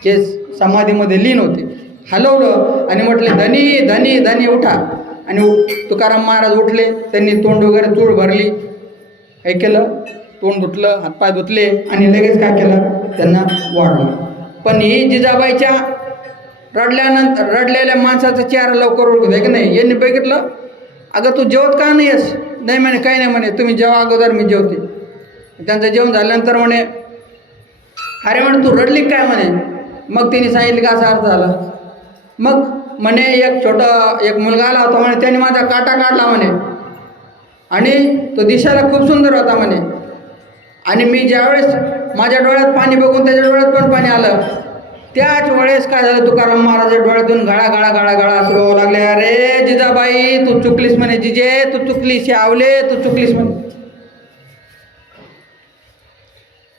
जे समाधीमध्ये लीन होते, हलवलं आणि म्हटले धनी धनी धनी उठा. आणि तुकाराम महाराज उठले, त्यांनी तोंड वगैरे चूळ भरली, हे केलं, तोंड धुतलं, हातपाय धुतले आणि लगेच काय केलं, त्यांना वाढलं. पण ही जिजाबाईच्या रडलेल्या माणसाचा चेहरा लवकर ओळखत आहे की नाही. यांनी बघितलं, अगं तू जेवत का नाही आहेस? नाही म्हणे, काही नाही म्हणे, तुम्ही जेव्हा अगोदर मी जेवते. त्यांचं जेवण झाल्यानंतर म्हणे, अरे म्हणे तू रडली काय म्हणे. मग तिने सांगितलं का असा अर्थ झाला. मग म्हणे एक मुलगा आला होता म्हणे, त्याने माझा काटा काढला म्हणे, आणि तो दिसायला खूप सुंदर होता म्हणे. आणि मी ज्यावेळेस माझ्या डोळ्यात पाणी बघून त्याच्या डोळ्यात पण पाणी आलं, त्याच वेळेस काय झालं, तुकाराम महाराजाच्या डोळ्यातून गळा सुरू होऊ लागले. अरे जिजाबाई तू चुकलीस म्हणे, जिजे तू चुकलीस, आवले तू चुकलीस म्हणे.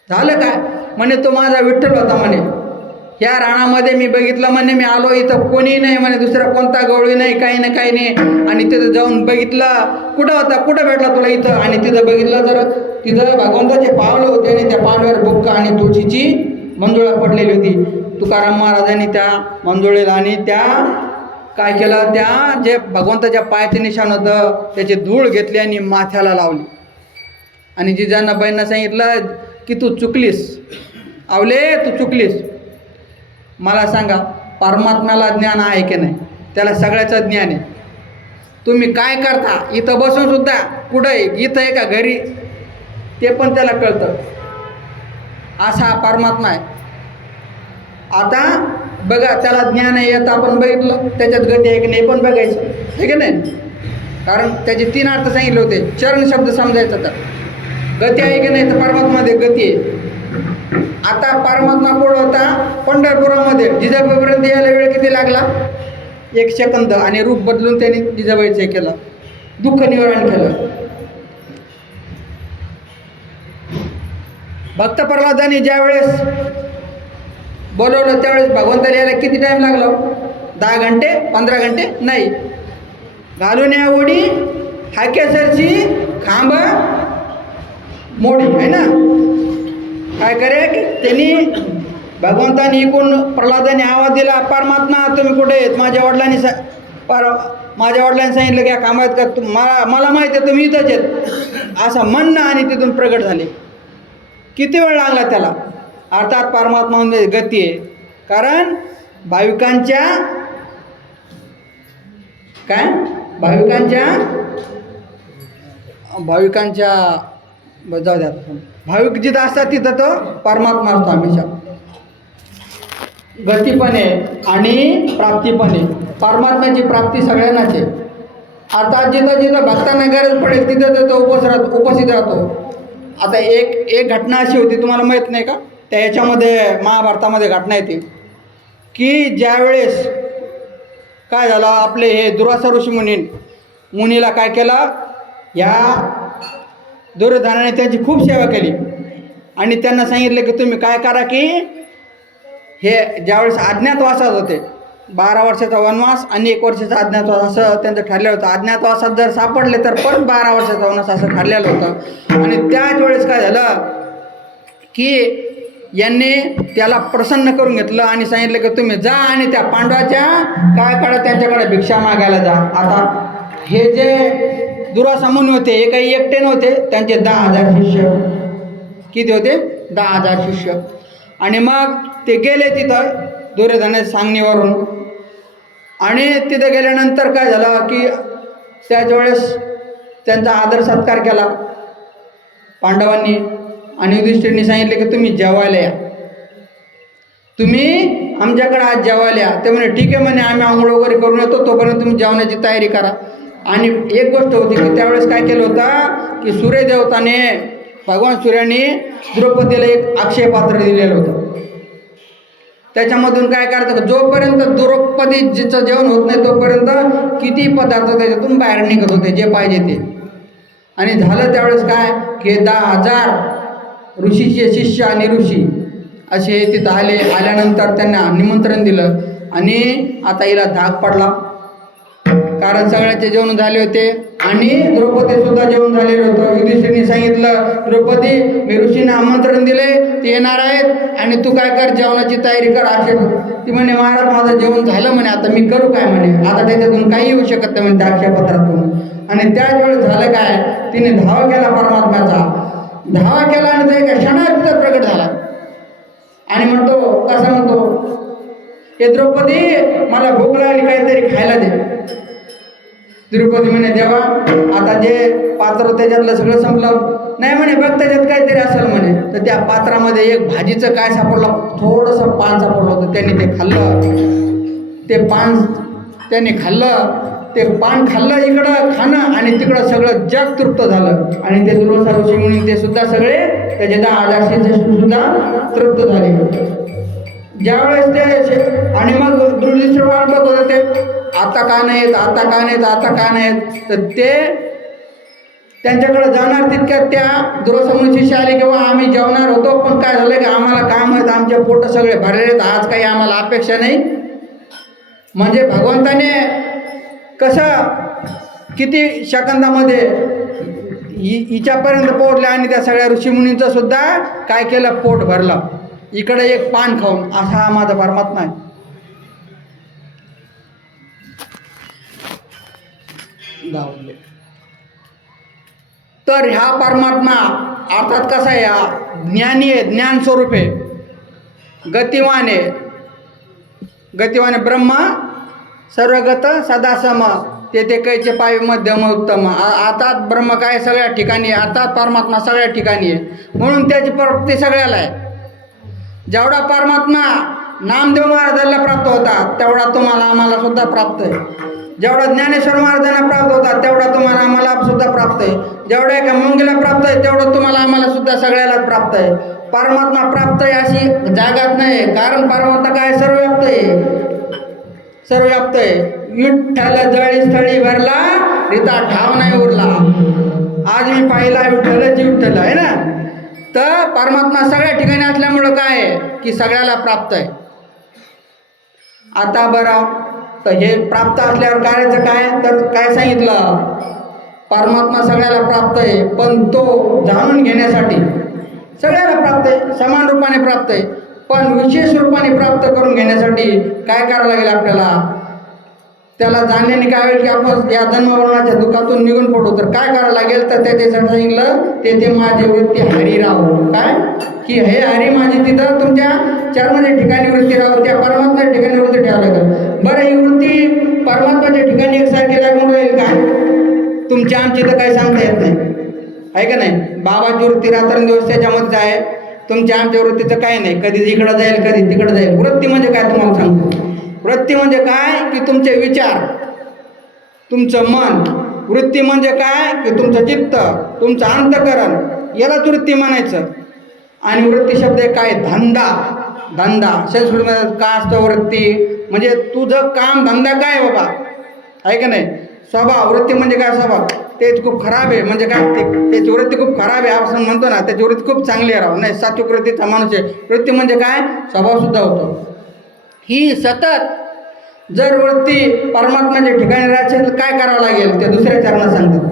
झालं काय म्हणे, तो माझा विठ्ठल होता म्हणे, या राणामध्ये मी बघितलं म्हणे, मी आलो इथं कोणी नाही म्हणे, दुसरा कोणता गवळी नाही, काही नाही. आणि तिथं जाऊन बघितलं, कुठं होता, कुठं भेटला तुला इथं. आणि तिथं बघितलं तर तिथं भगवंताचे पावलं होते आणि त्या पावल्यावर बुक्क आणि तुळशीची मंजुळा पडलेली होती. तुकाराम महाराजांनी त्या मंजुळेला आणि त्या काय केलं, त्या जे भगवंताच्या पायाचे निशाण होतं त्याची धूळ घेतली आणि माथ्याला लावली. आणि जिजाबाईंना सांगितलं की तू चुकलीस, आवले तू चुकलीस. मला सांगा, परमात्म्याला ज्ञान आहे की नाही? त्याला सगळ्याचं ज्ञान आहे. तुम्ही काय करता इथं बसून सुद्धा, कुठं आहे, इथं आहे का घरी, ते पण त्याला कळतं. असा हा परमात्मा आहे. आता बघा, त्याला ज्ञान आहे, आता आपण बघितलं त्याच्यात गती आहे की नाही पण बघायचं आहे की नाही. कारण त्याचे 3 अर्थ सांगितले होते. चरण शब्द समजायचा, तर गती आहे की नाही, तर परमात्म्यामध्ये गती आहे. आता परमात्मा पुढं होता पंढरपुरामध्ये, जिजाबाईपर्यंत यायला वेळ किती लागला, 1 सेकंद. आणि रूप बदलून त्यांनी जिजाबाईचं केलं, दुःख निवारण केलं. भक्त प्रल्हादांनी ज्यावेळेस बोलवलं त्यावेळेस भगवंताला यायला किती टाईम लागला? 10 घंटे 15 घंटे नाही. घालून या ओढी हाकेसरची खांब मोडी आहे ना. काय करे की त्यांनी भगवंतानी इकून प्रल्हादाने आवाज दिला, परमात्मा तुम्ही कुठे आहेत? माझ्या वडिलांनी सांगितलं की या कामात का मला माहिती आहे तुम्ही इथंच आहेत असं म्हणणं, आणि तिथून प्रगट झाले. किती वेळ लागला त्याला? अर्थात परमात्मामध्ये गती आहे. कारण भाविकांच्या जाऊ द्या, भाविक जिथं असतात तिथं तो परमात्मा असतो हमेशा. गती पण आहे आणि प्राप्ती पण आहे. परमात्म्याची प्राप्ती सगळ्यांनाच आहे. अर्थात जिथं भक्तांना गरज पडेल तिथं तो उपस्थित राहतो. आता एक घटना अशी होती, तुम्हाला माहीत नाही का, त्या याच्यामध्ये महाभारतामध्ये घटना येते की ज्यावेळेस काय झालं, आपले हे दुर्वासा ऋषी मुनीला काय केलं, या दुर्योधनाने त्यांची खूप सेवा केली. आणि त्यांना सांगितलं की तुम्ही काय करा की हे ज्यावेळेस अज्ञातवासात होते, 12 वर्षाचा वनवास आणि 1 वर्षाचा अज्ञातवास असं त्यांचं ठरलेलं होतं. अज्ञातवासात जर सापडले तर परत 12 वर्षाचा वनवास असं ठरलेलं होतं. आणि त्याच वेळेस काय झालं की यांनी त्याला प्रसन्न करून घेतलं आणि सांगितलं की तुम्ही जा आणि त्या पांडवाच्या काळकडे त्यांच्याकडे भिक्षा मागायला जा. आता हे जे दुर्वासा मुनी होते हे काही एकटे नव्हते, त्यांचे 10,000 शिष्य. किती होते? 10,000 शिष्य. आणि मग ते गेले तिथं दुर्योधनाच्या सांगणीवरून. आणि तिथं गेल्यानंतर काय झालं की त्याच वेळेस त्यांचा आदर सत्कार केला पांडवांनी. आणि युधिष्ठिरने सांगितले की तुम्ही जेवायला या, तुम्ही आमच्याकडे आज जेवायला या. ते म्हणे ठीक आहे म्हणे, आम्ही आंघोळ वगैरे करून येतो, तोपर्यंत तुम्ही जेवणाची तयारी करा. आणि एक गोष्ट होती की त्यावेळेस काय केलं होतं की सूर्यदेवताने भगवान सूर्याने द्रौपदीला एक अक्षय पात्र दिलेलं होतं. त्याच्यामधून काय करायचं, जोपर्यंत द्रौपदीचं जेवण होत नाही तोपर्यंत किती पदार्थ त्याच्यातून बाहेर निघत होते जे पाहिजे ते. आणि झालं त्यावेळेस काय की 10,000 ऋषीचे शिष्य आणि ऋषी असे तिथं आल्यानंतर त्यांना निमंत्रण दिलं. आणि आता हिला धाक पडला कारण सगळ्याचे जेवण झाले होते आणि द्रौपदीसुद्धा जेवण झालेलं होतं. युधिष्ठिरने सांगितलं, द्रौपदी मी ऋषींना आमंत्रण दिले, ते येणार आहेत आणि तू काय कर, जेवणाची तयारी कर. असे ती म्हणे महाराज माझं जेवण झालं म्हणे, आता मी करू काय म्हणे, आता त्याच्यातून काही येऊ शकत नाही म्हणे त्या अक्षयपत्रातून. आणि त्याच वेळेस झालं काय, तिने धावा केला परमात्म्याचा, धावा केला आणि तो एका क्षणात तिथं प्रगट झाला. आणि म्हणतो, कसा म्हणतो, हे द्रौपदी मला भूक लागली, काहीतरी खायला दे. द्रौपदी म्हणे देवा आता जे पात्र त्याच्यातलं सगळं संपलं. नाही म्हणे बघ त्याच्यात काहीतरी असेल म्हणे. तर त्या पात्रामध्ये एक भाजीचं काय सापडलं, थोडंसं पान सापडलं होतं. त्यांनी ते खाल्लं, ते पान त्यांनी खाल्लं, ते पान खाल्लं इकडं खाणं आणि तिकडं सगळं जग तृप्त झालं. आणि ते दुर्वासा ऋषी म्हणून ते सुद्धा सगळे त्याचे 10,000 सुद्धा तृप्त झाले. ज्यावेळेस ते आणि मग दुर्दिष्ट वाट बघत होते, आता का नाहीत, आता का नाहीत, आता का नाहीत. तर ते त्यांच्याकडे जाणार तितक्यात त्या दुर्वासा म्हणून शिष्य आले किंवा आम्ही जेवणार होतो पण काय झालं की आम्हाला काम आहेत, आमचे पोट सगळे भरलेले आहेत, आज काही आम्हाला अपेक्षा नाही. म्हणजे भगवंताने कसं किती सेकंदामध्ये हिच्यापर्यंत पोहोचले आणि त्या सगळ्या ऋषीमुनींचं सुद्धा काय केलं, पोट भरलं. इकडे एक पान खाऊन. असा हा माझा परमात्मा आहे. तर ह्या परमात्मा अर्थात कसा आहे, ज्ञानी आहे, ज्ञान स्वरूप आहे, गतिवान आहे. गतिवान ब्रह्मा सर्वगत सदा सम, ते कैचे पाय मध्यम उत्तम. अर्थात ब्रह्म काय सगळ्या ठिकाणी, अर्थात परमात्मा सगळ्या ठिकाणी आहे, म्हणून त्याची प्राप्ती सगळ्याला आहे. जेवढा परमात्मा नामदेव महाराजांना प्राप्त होता तेवढा तुम्हाला आम्हाला सुद्धा प्राप्त आहे. जेवढा ज्ञानेश्वर महाराजांना प्राप्त होता तेवढा तुम्हाला आम्हाला सुद्धा प्राप्त आहे. जेवढा एका मुंगीला प्राप्त आहे तेवढं तुम्हाला आम्हाला सुद्धा सगळ्याला प्राप्त आहे. परमात्मा प्राप्त आहे अशी जागाच नाही, कारण परमात्मा काय सर्वव्याप्त आहे, सर्वव्याप्त आहे. विठ्ठल जळी स्थळी भरला रिता ठाव नाही उरला. आज मी पाहिला विठ्ठलची विठ्ठल आहे ना. तर परमात्मा सगळ्या ठिकाणी असल्यामुळं काय आहे की सगळ्याला प्राप्त आहे. आता बरं, तर हे प्राप्त असल्यावर करायचं काय, तर काय सांगितलं, परमात्मा सगळ्याला प्राप्त आहे पण तो जाणून घेण्यासाठी सगळ्याला प्राप्त आहे, समान रूपाने प्राप्त आहे, पण विशेष रूपाने प्राप्त करून घेण्यासाठी काय करावं लागेल आपल्याला. त्याला जाणण्याने काय होईल की आपण या जन्ममरणाच्या दुःखातून निघून पडू. तर काय करावं लागेल, तर त्याच्यासाठी सांगितलं ते माझी वृत्ती हरी राहो. काय की हे हरी माझी तिथं तुमच्या चरणाच्या ठिकाणी वृत्ती राहो, त्या परमात्म्याच्या ठिकाणी वृत्ती ठेवावं लागेल. बरं, ही वृत्ती परमात्म्याच्या ठिकाणी एकसारखी लागून राहील काय, तुमच्या आमची तर काही सांगता येत नाही, आहे का नाही. बाबाची वृत्ती रात्रंदिवस त्याच्यामध्येच आहे, तुमच्या आमच्या वृत्तीचं काय नाही. कधी इकडं जाईल कधी तिकडं जाईल. वृत्ती म्हणजे काय तुम्हाला सांगतो. वृत्ती म्हणजे काय की तुमचे विचार, तुमचं मन. वृत्ती म्हणजे काय की तुमचं चित्त, तुमचं अंतःकरण, यालाच वृत्ती म्हणायचं. आणि वृत्ती शब्द काय, धंदा. धंदा संस्कृतमध्ये काय असतं, वृत्ती म्हणजे तुझं काम धंदा काय बाबा, आहे का नाही. स्वभाव, वृत्ती म्हणजे काय स्वभाव, तेच खूप खराब आहे म्हणजे काय, त्याची वृत्ती खूप खराब आहे असं म्हणतो ना, त्याची वृत्ती खूप चांगली आहे राव, नाही सात्विक वृत्तीचा माणूस आहे. वृत्ती म्हणजे काय, स्वभावसुद्धा होतो. ही सतत जर वृत्ती परमात्म्याच्या ठिकाणी राहायची तर काय करावं लागेल ते दुसऱ्या चरणात सांगतात.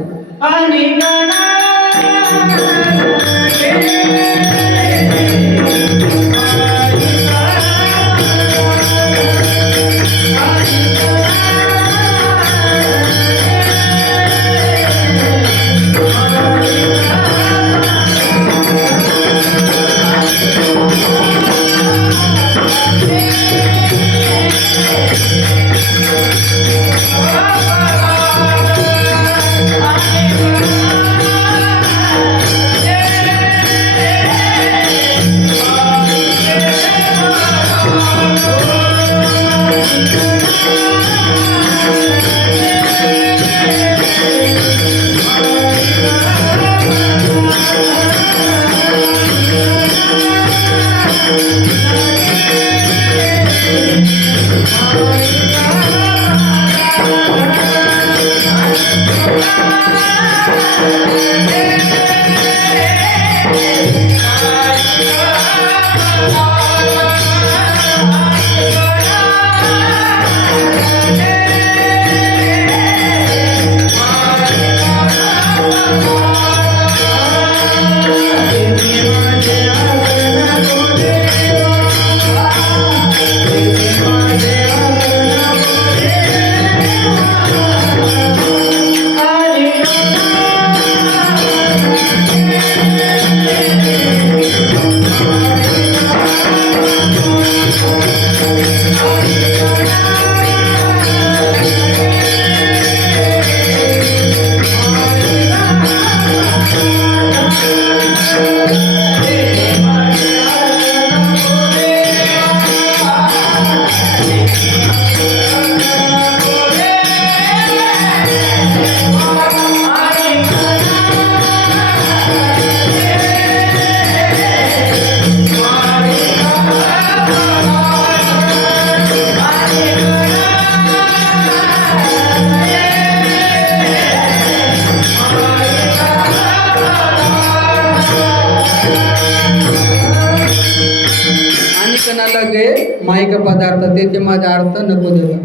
न लगे माईक पदार्थ ते माझा अर्थ नको देवा.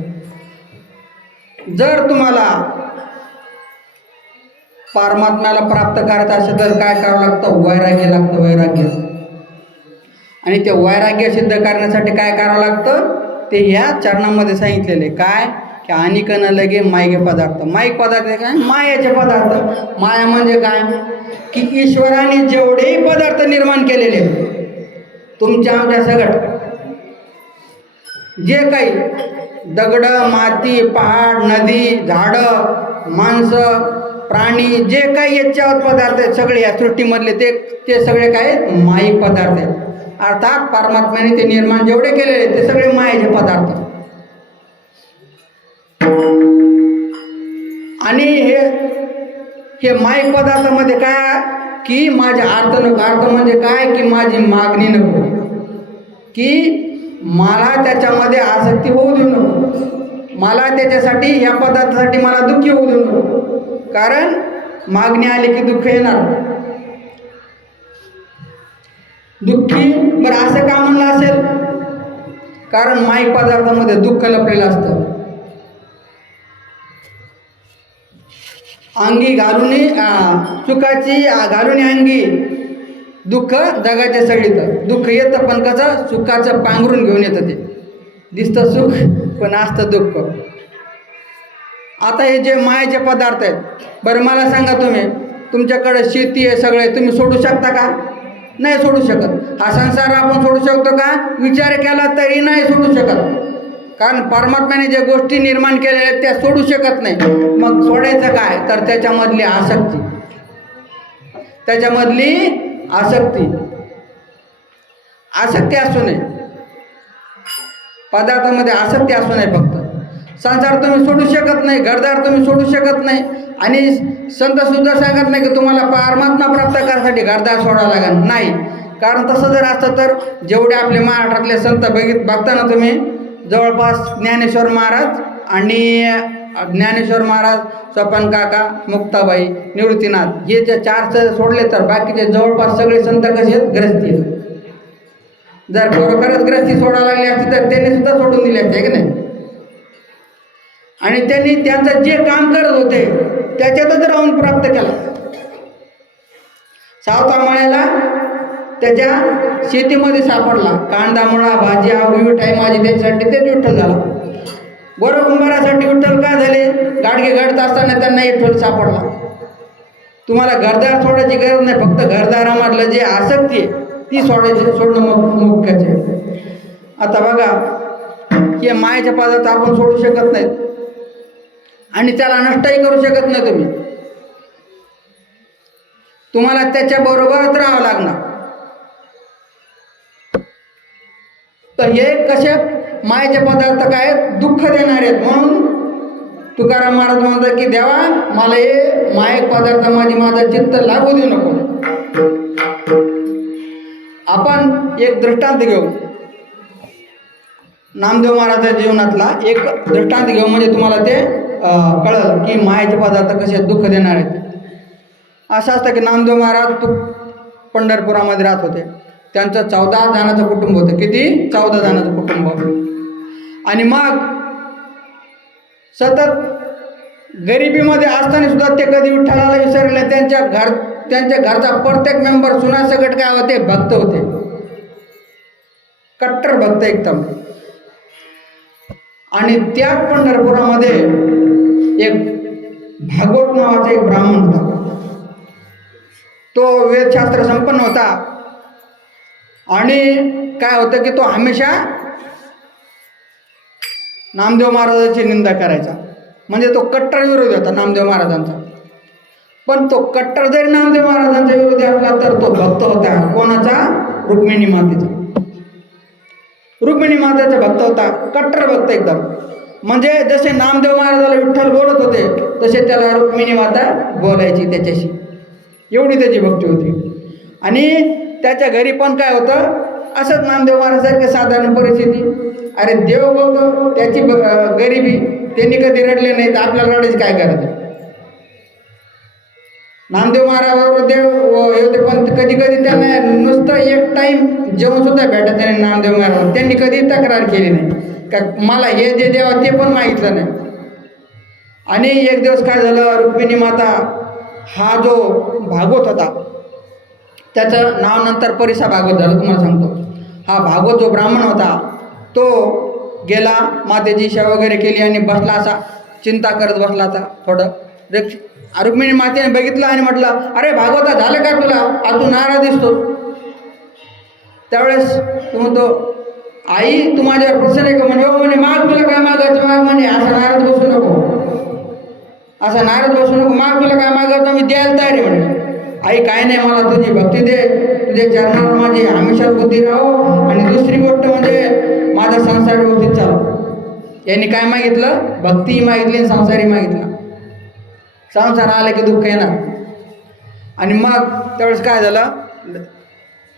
जर तुम्हाला परमात्म्याला प्राप्त करायचं असेल तर काय करावं लागतं? वैराग्य लागतं, वैराग्य. आणि ते वैराग्य सिद्ध करण्यासाठी काय करावं लागतं? ते ह्या चरणामध्ये सांगितलेले काय की अनिक न लगे माईक पदार्थ. माईक पदार्थ काय? मायाचे पदार्थ. माया म्हणजे काय की ईश्वराने जेवढेही पदार्थ निर्माण केलेले तुमच्या आमच्या सगळं जे काही दगड, माती, पहाड, नदी, झाडं, माणसं, प्राणी जे काही याच्यावर पदार्थ आहेत सगळे या सृष्टीमधले ते सगळे काय आहेत? माईक पदार्थ आहेत. अर्थात परमात्म्याने ते निर्माण जेवढे केलेले ते सगळे मायेचे पदार्थ. आणि हे माईक पदार्थामध्ये काय की माझे अर्थ नको. अर्थ म्हणजे काय की माझी मागणी नको, की मला त्याच्यामध्ये आसक्ती होऊ देऊ नको, मला त्याच्यासाठी या पदार्थासाठी मला दुःखी होऊ देऊ नको. कारण मागणी आली की दुःख येणार. दुःखी बरं असं का म्हणलं असेल? कारण माईक पदार्थामध्ये दुःख लपलेलं असतं. अंगी घालून सुखाची घालून अंगी दुःख जगाच्या सडीत. दुःख येतं पण कसं? सुखाचं पांघरून घेऊन येतं. ते दिसतं सुख पण असतं दुःख. आता हे जे मायेचे पदार्थ आहेत, बरं मला सांगा तुम्ही, तुमच्याकडे शेती आहे सगळे, तुम्ही सोडू शकता का? नाही सोडू शकत. हा संसार आपण सोडू शकतो का? विचार केला तरी नाही सोडू शकत. कारण परमात्म्याने ज्या गोष्टी निर्माण केलेल्या आहेत त्या सोडू शकत नाही. मग सोडायचं काय? तर त्याच्यामधली आसक्ती, त्याच्यामधली आसक्ती असू नये. पदार्थामध्ये आसक्ती असू नये. फक्त संसार तुम्ही सोडू शकत नाही, घरदार तुम्ही सोडू शकत नाही. आणि संत सुद्धा सांगत नाही की तुम्हाला परमात्मा प्राप्त करण्यासाठी घरदार सोडावं लागेल. नाही. कारण तसं जर असतं तर जेवढे आपले महाराष्ट्रातले संत बघता ना तुम्ही, जवळपास ज्ञानेश्वर महाराज आणि ज्ञानेश्वर महाराज, स्वपन काका, मुक्ताबाई, निवृत्तीनाथ हे जे 4 सोडले तर बाकीचे जवळपास सगळे संत कसे आहेत? ग्रस्ती. जर खरोखरच ग्रस्ती सोडायला लागली असती तर त्यांनी सुद्धा सोडून दिली असते की नाही. आणि त्यांनी त्यांचं जे काम करत होते त्याच्यातच राहून प्राप्त केला. सावता माळ्याला त्याच्या शेतीमध्ये सापडला. कांदा, मुळा, भाज्या, विठाई माझी त्याच्यासाठी तेच विठ्ठल झाला. गोरकुंभारासाठी विठ्ठल का झाले? गाडगे घडत असताना त्यांना विठ्ठल सापडला. तुम्हाला घरदार सोडायची गरज नाही. फक्त घरदारामधलं जे आसक्ती आहे ती सोडणं मुख्यच आहे. आता बघा, हे मायेचे पदार्थ आपण सोडू शकत नाहीत आणि त्याला नष्टही करू शकत नाही तुम्ही. तुम्हाला त्याच्याबरोबरच राहावं लागणार. तर हे कसे मायेचे पदार्थ काय? दुःख देणारे आहेत. म्हणून तुकाराम महाराज म्हणतात की देवा मला हे मायक पदार्थ माझं चित्त लागू देऊ नको. आपण एक दृष्टांत घेऊ. नामदेव महाराजांच्या जीवनातला एक दृष्टांत घेऊ म्हणजे तुम्हाला ते कळलं की मायेचे पदार्थ कसे दुःख देणार आहेत. असं असतं की नामदेव महाराज पंढरपुरामध्ये राहत होते. त्यांचं 14 जणांचं कुटुंब होतं. किती? 14 जणांचं कुटुंब. आणि मग सतत गरिबीमध्ये असताना सुद्धा ते कधी विठ्ठलाला विसरले. त्यांच्या घरचा प्रत्येक मेंबर सुनासकट काय होते? भक्त होते. कट्टर भक्त एकदम. आणि त्या पंढरपुरामध्ये एक भागवत नावाचा एक ब्राह्मण होता. तो वेदशास्त्र संपन्न होता. आणि काय होतं की तो हमेशा नामदेव महाराजांची निंदा करायचा. म्हणजे तो कट्टर विरोधी होता नामदेव महाराजांचा. पण तो कट्टर जरी नामदेव महाराजांच्या विरोधी असला तर तो भक्त होता. कोणाचा? रुक्मिणी मातेचा. रुक्मिणी मातेचा भक्त होता. कट्टर भक्त एकदम. म्हणजे जसे नामदेव महाराजाला विठ्ठल बोलत होते तसे त्याला रुक्मिणी माता बोलायची त्याच्याशी. एवढी त्याची भक्ती होती. आणि त्याच्या घरी पण काय होतं? असंच नामदेव महाराजांसारखी साधारण परिस्थिती. अरे देव बोलतो, त्याची गरिबी, त्यांनी कधी रडले नाही तर आपल्याला रडायची काय गरज आहे? नामदेव महाराजाबरोबर देव होते, पण कधी कधी त्यांना नुसतं एक टाईम जेवण सुद्धा भेटत नाही नामदेव महाराज. त्यांनी कधी तक्रार केली नाही का मला हे जे देवा ते पण मागितलं नाही. आणि एक दिवस काय झालं, रुक्मिणी माता हा जो भागवत होता त्याचं नाव नंतर परिसा भागवत झालं तुम्हाला सांगतो. हा भागवत जो ब्राह्मण होता तो गेला, मातेची सेवा वगैरे केली आणि बसला, असा चिंता करत बसला होता थोडं. रुक्मिणी मातेने बघितलं आणि म्हटलं, अरे भागवता झालं का तुला, आज तू नाराज दिसतो. त्यावेळेस तू म्हणतो, आई तू माझ्यावर प्रसन्न आहे का? म्हणे हो. म्हणे माग, तुला काय मागायचं माग. म्हणे असं नाराज बसू नको, असं नाराज बसू नको, माग तुला काय मागायचं मी द्यायला तयार आहे. म्हणे आई काय नाही, मला तुझी भक्ती दे, तुझ्या चरणावर माझी हमेशा बुद्धी राहो, आणि दुसरी गोष्ट म्हणजे माझा संसार व्यवस्थित चालू. यांनी काय मागितलं, भक्ती मागितली आणि संसारी मागितला. संसार आला की दुःख येणार. आणि मग त्यावेळेस काय झालं,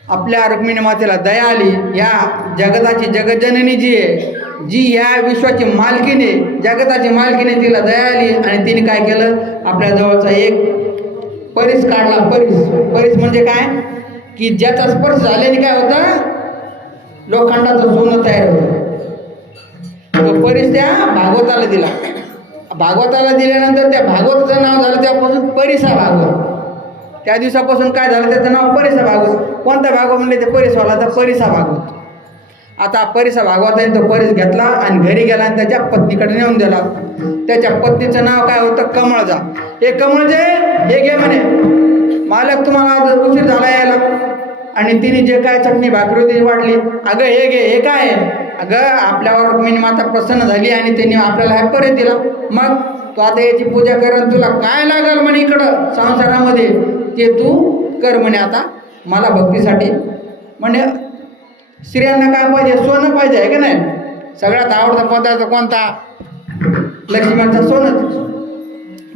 आपल्या रुक्मिणी मातेला दया आली. या जगताची जगज्जननी जी आहे, जी ह्या विश्वाची मालकीने, जगताची मालकीने, तिला दया आली आणि तिने काय केलं, आपल्या जवळचा एक परीस काढला. परीस म्हणजे काय की ज्याचा स्पर्श झाल्याने काय होतं, लोखंडाचं सोनं तयार होतं. तो परीस त्या भागवताला दिला. भागवताला दिल्यानंतर त्या भागवताचं नाव झालं त्यापासून परिसा भागवत. त्या दिवसापासून काय झालं, त्याचं नाव परिसा भागवत. कोणता भागवत म्हणले ते परिसवाला, तर परिसा भागवत. आता परिसा भागवताने तो परीस घेतला आणि घरी गेला आणि त्याच्या पत्नीकडे नेऊन दिला. त्याच्या पत्नीचं नाव काय होतं, कमळजा. हे कमळजे हे घे म्हणे, मालक तुम्हाला उशीर झाला यायला. आणि तिने जे काय चटणी भाकरी होती वाढली, अगं हे घे, हे काय आहे, अगं आपल्यावर रुक्मिणी माता प्रसन्न झाली आणि त्यांनी आपल्याला हा परत दिला. मग तू आता याची पूजा कर, तुला काय लागल म्हणे इकडं संसारामध्ये ते तू कर म्हणे. आता मला भक्तीसाठी म्हणे स्त्रियांना काय पाहिजे, सोनं पाहिजे आहे का नाही. सगळ्यात आवडता पदार्थ कोणता, लक्ष्मीचा सोनंच.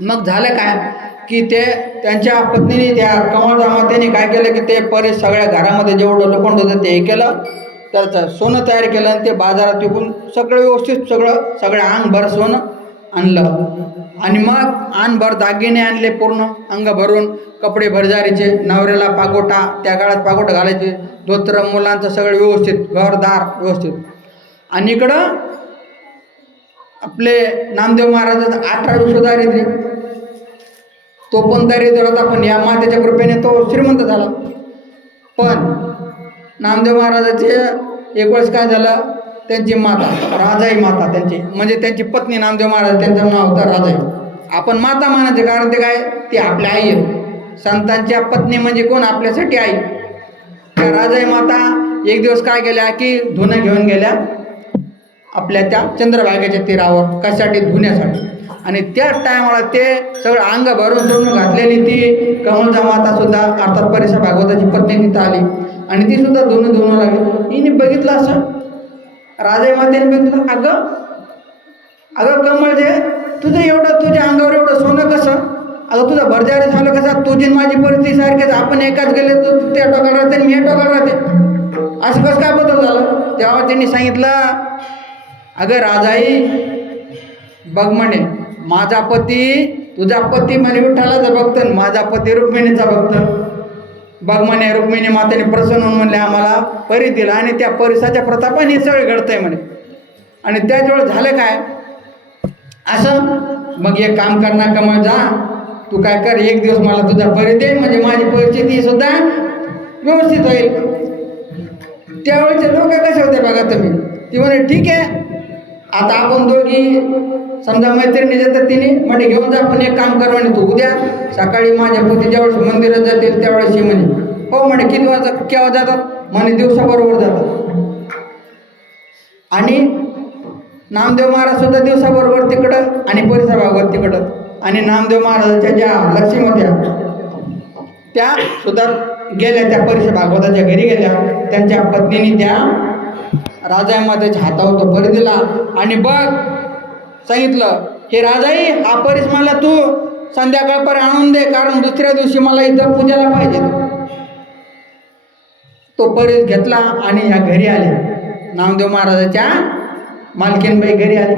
मग झालं काय की ते त्यांच्या पत्नीने, त्या कमळजा मातेने काय केलं की ते परीस सगळ्या घरामध्ये जेवढं लोखंड होतं ते हे केलं, त्याचं सोनं तयार केलं आणि ते बाजारात विकून सगळं व्यवस्थित सगळं अंगभर सोनं आणलं. आणि मग अंगभर दागिने आणले, पूर्ण अंग भरून, कपडे भरजारीचे, नवऱ्याला पागोटा, त्या काळात पागोटा घालायचे, धोत्र, मुलांचं सगळं व्यवस्थित, घरदार व्यवस्थित. आणि इकडं आपले नामदेव महाराजाचं 18 दारिद्र्य, तो पण दारिद्र्य होता, पण या मातेच्या कृपेने तो श्रीमंत झाला. पण नामदेव महाराजाचे एक वेळेस काय झालं, त्यांची माता राजाई माता, त्यांची म्हणजे त्यांची पत्नी नामदेव महाराज, त्यांचं नाव होतं राजाई. आपण माता मानायचे कारण ते काय, ती आपल्या आई आहे. संतांच्या पत्नी म्हणजे कोण, आपल्यासाठी आई. त्या राजाई माता एक दिवस काय केल्या की धुणं घेऊन गेल्या आपल्या त्या चंद्रभागेच्या तीरावर, कशासाठी, धुण्यासाठी. आणि त्याच टायमाला ते सगळं अंग भरून सोडून घातलेली ती कमळजा माता सुद्धा, अर्थात परिसा भागवताची पत्नी तिथं आली आणि ती सुद्धा धुणं लागली. हिने बघितलं असं, राजाई मातेने बघितलं, अगं कमळजे, तुझं एवढं, तुझ्या अंगावर एवढं सोनं कसं, अगं तुझं भरजारी झालं कसं, तुझी माझी परिस्थिती सारखीच, आपण एकाच गेले, तू त्या टोकाला राहते आणि मी या टोकाला राहते, असं कसं काय बदल झालं. तेव्हा त्यांनी सांगितलं, अगं राजाई बघ म्हणे, माझा पती, तुझा पती म्हणे विठ्ठलाचा भक्त, माझा पती रुक्मिणीचा भक्त. बघ म्हणे, रुक्मिणी मातेने प्रसन्न होऊन म्हणले आम्हाला परी दिला आणि त्या परिसाच्या प्रतापाने हे सगळं घडतंय म्हणे. आणि त्याच वेळेस झालं काय असं, मग एक काम कर ना कमळ, जा तू काय कर, एक दिवस मला तुझा परी दे, म्हणजे माझी परिस्थिती सुद्धा व्यवस्थित होईल. त्यावेळेचे लोक कसे होते बघा तुम्ही. ती म्हणे ठीक आहे, आता आपण दोघी समजा मैत्रिणी जातात, तिने म्हणे घेऊन जा, आपण एक काम कर म्हणे, तू उद्या सकाळी माझ्या पती ज्यावेळेस मंदिरात जातील त्यावेळेस ही म्हणे. हो म्हणे, किती वाजता, केव्हा जातात म्हणे, दिवसाबरोबर जातात. आणि नामदेव महाराज सुद्धा दिवसाबरोबर तिकडं आणि परिसा भागवत तिकडं. आणि नामदेव महाराजाच्या ज्या लक्ष्मी होत्या त्या सुद्धा गेल्या, त्या परिसा भागवताच्या घरी गेल्या. त्यांच्या पत्नीने त्या राजामातेच्या हातावर तो परी दिला आणि बघ सांगितलं, हे राजाई, हा परीस मला तू संध्याकाळपर्यंत आणून दे, कारण दुसऱ्या दिवशी मला इथं पूजाला पाहिजे. तो परीस घेतला आणि ह्या घरी आले, नामदेव महाराजाच्या मालकीनबाई घरी आली.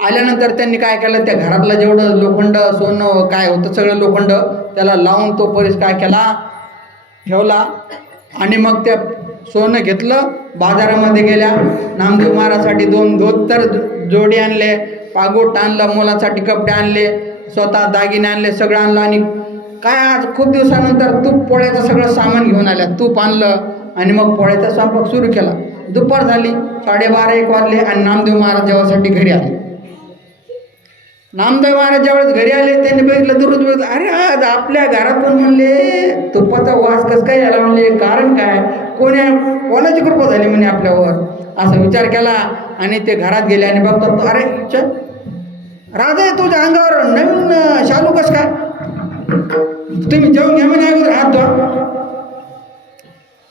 आल्यानंतर त्यांनी काय केलं, त्या घरातलं जेवढं लोखंड सोनं काय होतं सगळं लोखंड त्याला लावून तो परीस काय केला, ठेवला. आणि मग त्या सोनं घेतलं, बाजारामध्ये गेल्या, नामदेव महाराजसाठी 2 धोतर जोडी आणले, पागोट आणलं, मुलांसाठी कपडे आणले, स्वतः दागिने आणले, सगळं आणलं. आणि काय आज खूप दिवसानंतर तूप पोळ्याचं सगळं सामान घेऊन आल्या, तूप आणलं आणि मग पोळ्याचा स्वयंपाक सुरू केला. दुपार झाली, 12:30-1 वाजले आणि नामदेव महाराज जेवासाठी घरी आले. नामदेव महाराज ज्यावेळेस घरी आले त्यांनी बघितलं, दुरुस्त बघितलं, अरे आज आपल्या घरातून म्हणले तुपाचा वास कसं काय याला, म्हणले कारण काय, कोणाची कृपा झाली म्हणे आपल्यावर, असा विचार केला. आणि ते घरात गेले आणि बघतात, अरे राजा तुझ्या अंगावर नवीन शालू कसं काय, तुम्ही जेवून घ्या म्हणे, अगोदर हात धुवा.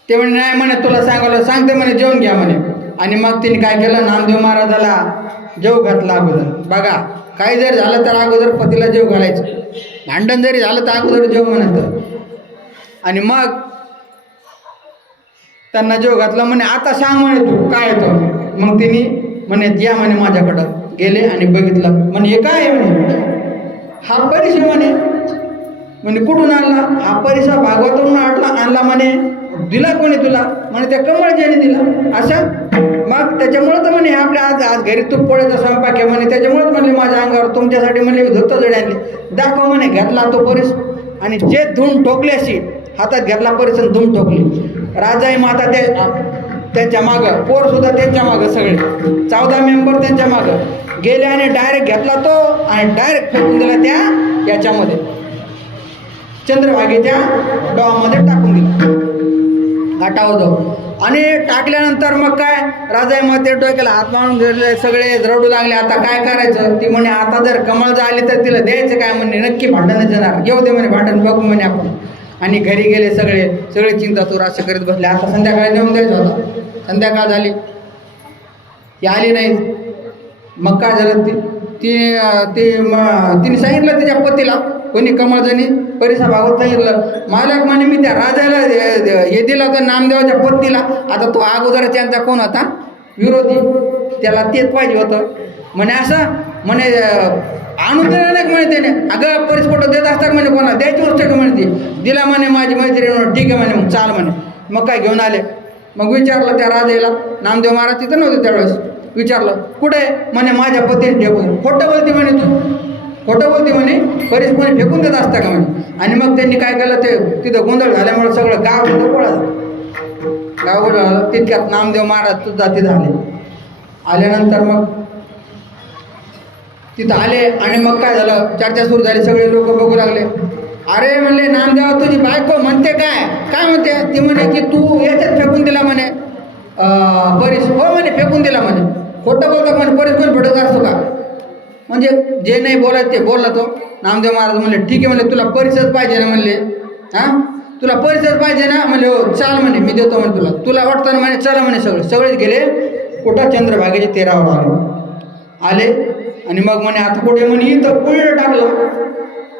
ते म्हणे नाही म्हणे, तुला सांगते म्हणे जेवून घ्या म्हणे. आणि मग तिने काय केलं, नामदेव महाराजाला जेव घातला अगोदर. बघा काही जरी झालं तर अगोदर पतीला जेव घालायचं, भांडण जरी झालं तर अगोदर जेव म्हणत. आणि मग त्यांना जेव घातला. म्हणे आता सांग म्हणे तू काय येतो. मग तिने म्हणे या म्हणे माझ्याकडं. गेले आणि बघितलं, म्हणे हे काय आहे म्हणे, हा परीस म्हणे कुठून आणला, हा परीसा भागवतातून आणला म्हणे, दिला कोणी तुला, म्हणे त्या कमळजीने दिला. असं मग त्याच्यामुळं तर म्हणे आपल्या आज घरी तूप पोळ्याचा स्वयंपाक आहे म्हणे, त्याच्यामुळेच म्हणले माझ्या अंगावर तुमच्यासाठी म्हणले धोतर जडी आणली. दाखव म्हणे. घेतला तो परीस आणि जे धूम ठोकली अशी हातात घेतला परीस आणि धूम ठोकली. राजाई माता त्यांच्या मागं, पोरसुद्धा त्यांच्या मागं, सगळे 14 मेंबर त्यांच्या मागं गेले आणि डायरेक्ट घेतला तो आणि डायरेक्ट फेकून दिला त्या याच्यामध्ये, चंद्रभागेच्या डॉमध्ये टाकून दिला, घाटावर जाऊ. आणि टाकल्यानंतर मग काय, राजाई माते डोक्याला हात मारून घेतले, सगळे रडू लागले. आता काय करायचं. ती म्हणे आता जर कमळ आली तर तिला द्यायचं काय, म्हणे नक्की भांडणच येणार, येऊ दे म्हणे भांडण, बघू म्हणे आपण. आणि घरी गेले, सगळे चिंतातूर असे करीत बसले. आता संध्याकाळी नेऊन द्यायचं होता, संध्याकाळ झाली, ती आली नाही. मग काय झालं, तिने सांगितलं तिच्या पतीला, कोणी कमळजणी परिसा भागवत सांगितलं, मालक म्हणे मी त्या राजाला हे दिलं होतं नामदेवाच्या पत्नीला. आता तो अगोदर त्यांचा कोण होता, विरोधी, त्याला तेच पाहिजे होतं म्हणे. असं म्हणे आणून दिलं नाही म्हणे त्याने. अगं परीस फोटो देत असतात म्हणे, कोणाला द्यायची गोष्ट का म्हणे, ती दिला म्हणे माझी मैत्रीण, ठीक आहे म्हणे, मग चाल म्हणे. मग काय घेऊन आले. मग विचारलं त्या राजाला, नामदेव महाराज तिथं नव्हते त्यावेळेस, विचारलं कुठे, म्हणे माझ्या पतीने ठेवून. खोटं बोलते म्हणे, तू खोटं बोलते म्हणे, परीस म्हणे फेकून देत असता का म्हणे. आणि मग त्यांनी काय केलं, ते तिथं गोंधळ झाल्यामुळे सगळं गाव तिथं गाव झालं. तितक्यात नामदेव महाराज सुद्धा तिथं आल्यानंतर मग तिथं आले. आणि मग काय झालं, चर्चा सुरू झाली, सगळे लोक बघू लागले. अरे म्हणले नामदेवा तुझी बायको म्हणते काय म्हणते. ती म्हणे की तू याच्यात फेकून दिला म्हणे परीस. हो म्हणे फेकून दिला म्हणे. खोटं बोलतो म्हणे, परीस कोण भेटत असतो का. म्हणजे जे नाही बोलायचं ते बोलला तो. नामदेव महाराज म्हणले ठीक आहे म्हणले, तुला परीसच पाहिजे ना म्हणले, हां तुला परीसच पाहिजे ना म्हणले, हो चाल म्हणे मी देतो म्हणे तुला वाटतं ना म्हणे, चला म्हणे. सगळेच गेले कुठं, चंद्रभागेच्या तीरावर आले. आणि मग म्हणे आता कुठे, म्हणे इथं पुढे टाकलं.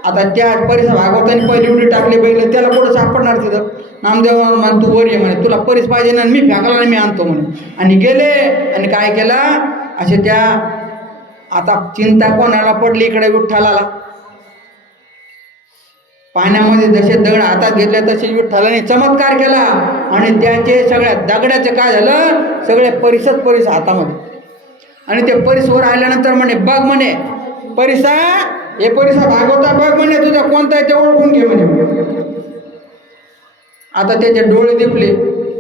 आता त्या परीसा भागवताने पहिली उडी टाकली पहिले, त्याला कुठं सापडणार तिथं. नामदेव म्हणे तू वर ये म्हणे, तुला परीस पाहिजे ना, मी फेकला आणि मी आणतो म्हणे. आणि गेले आणि काय केलं, असे त्या आता चिंता कोणाला पडली इकडे विठ्ठलाला. पाण्यामध्ये जसे दगड हातात घेतले तसे विठ्ठलाने चमत्कार केला. आणि त्याचे सगळ्या दगडाचे काय झालं, सगळे परीस हातामध्ये. आणि ते परीसवर आल्यानंतर म्हणे बघ म्हणे परीसा, हे परीसा भागवता बघ म्हणे, तुझा कोणता आहे ते ओळखून घे म्हणे. आता त्याचे डोळे दिपले.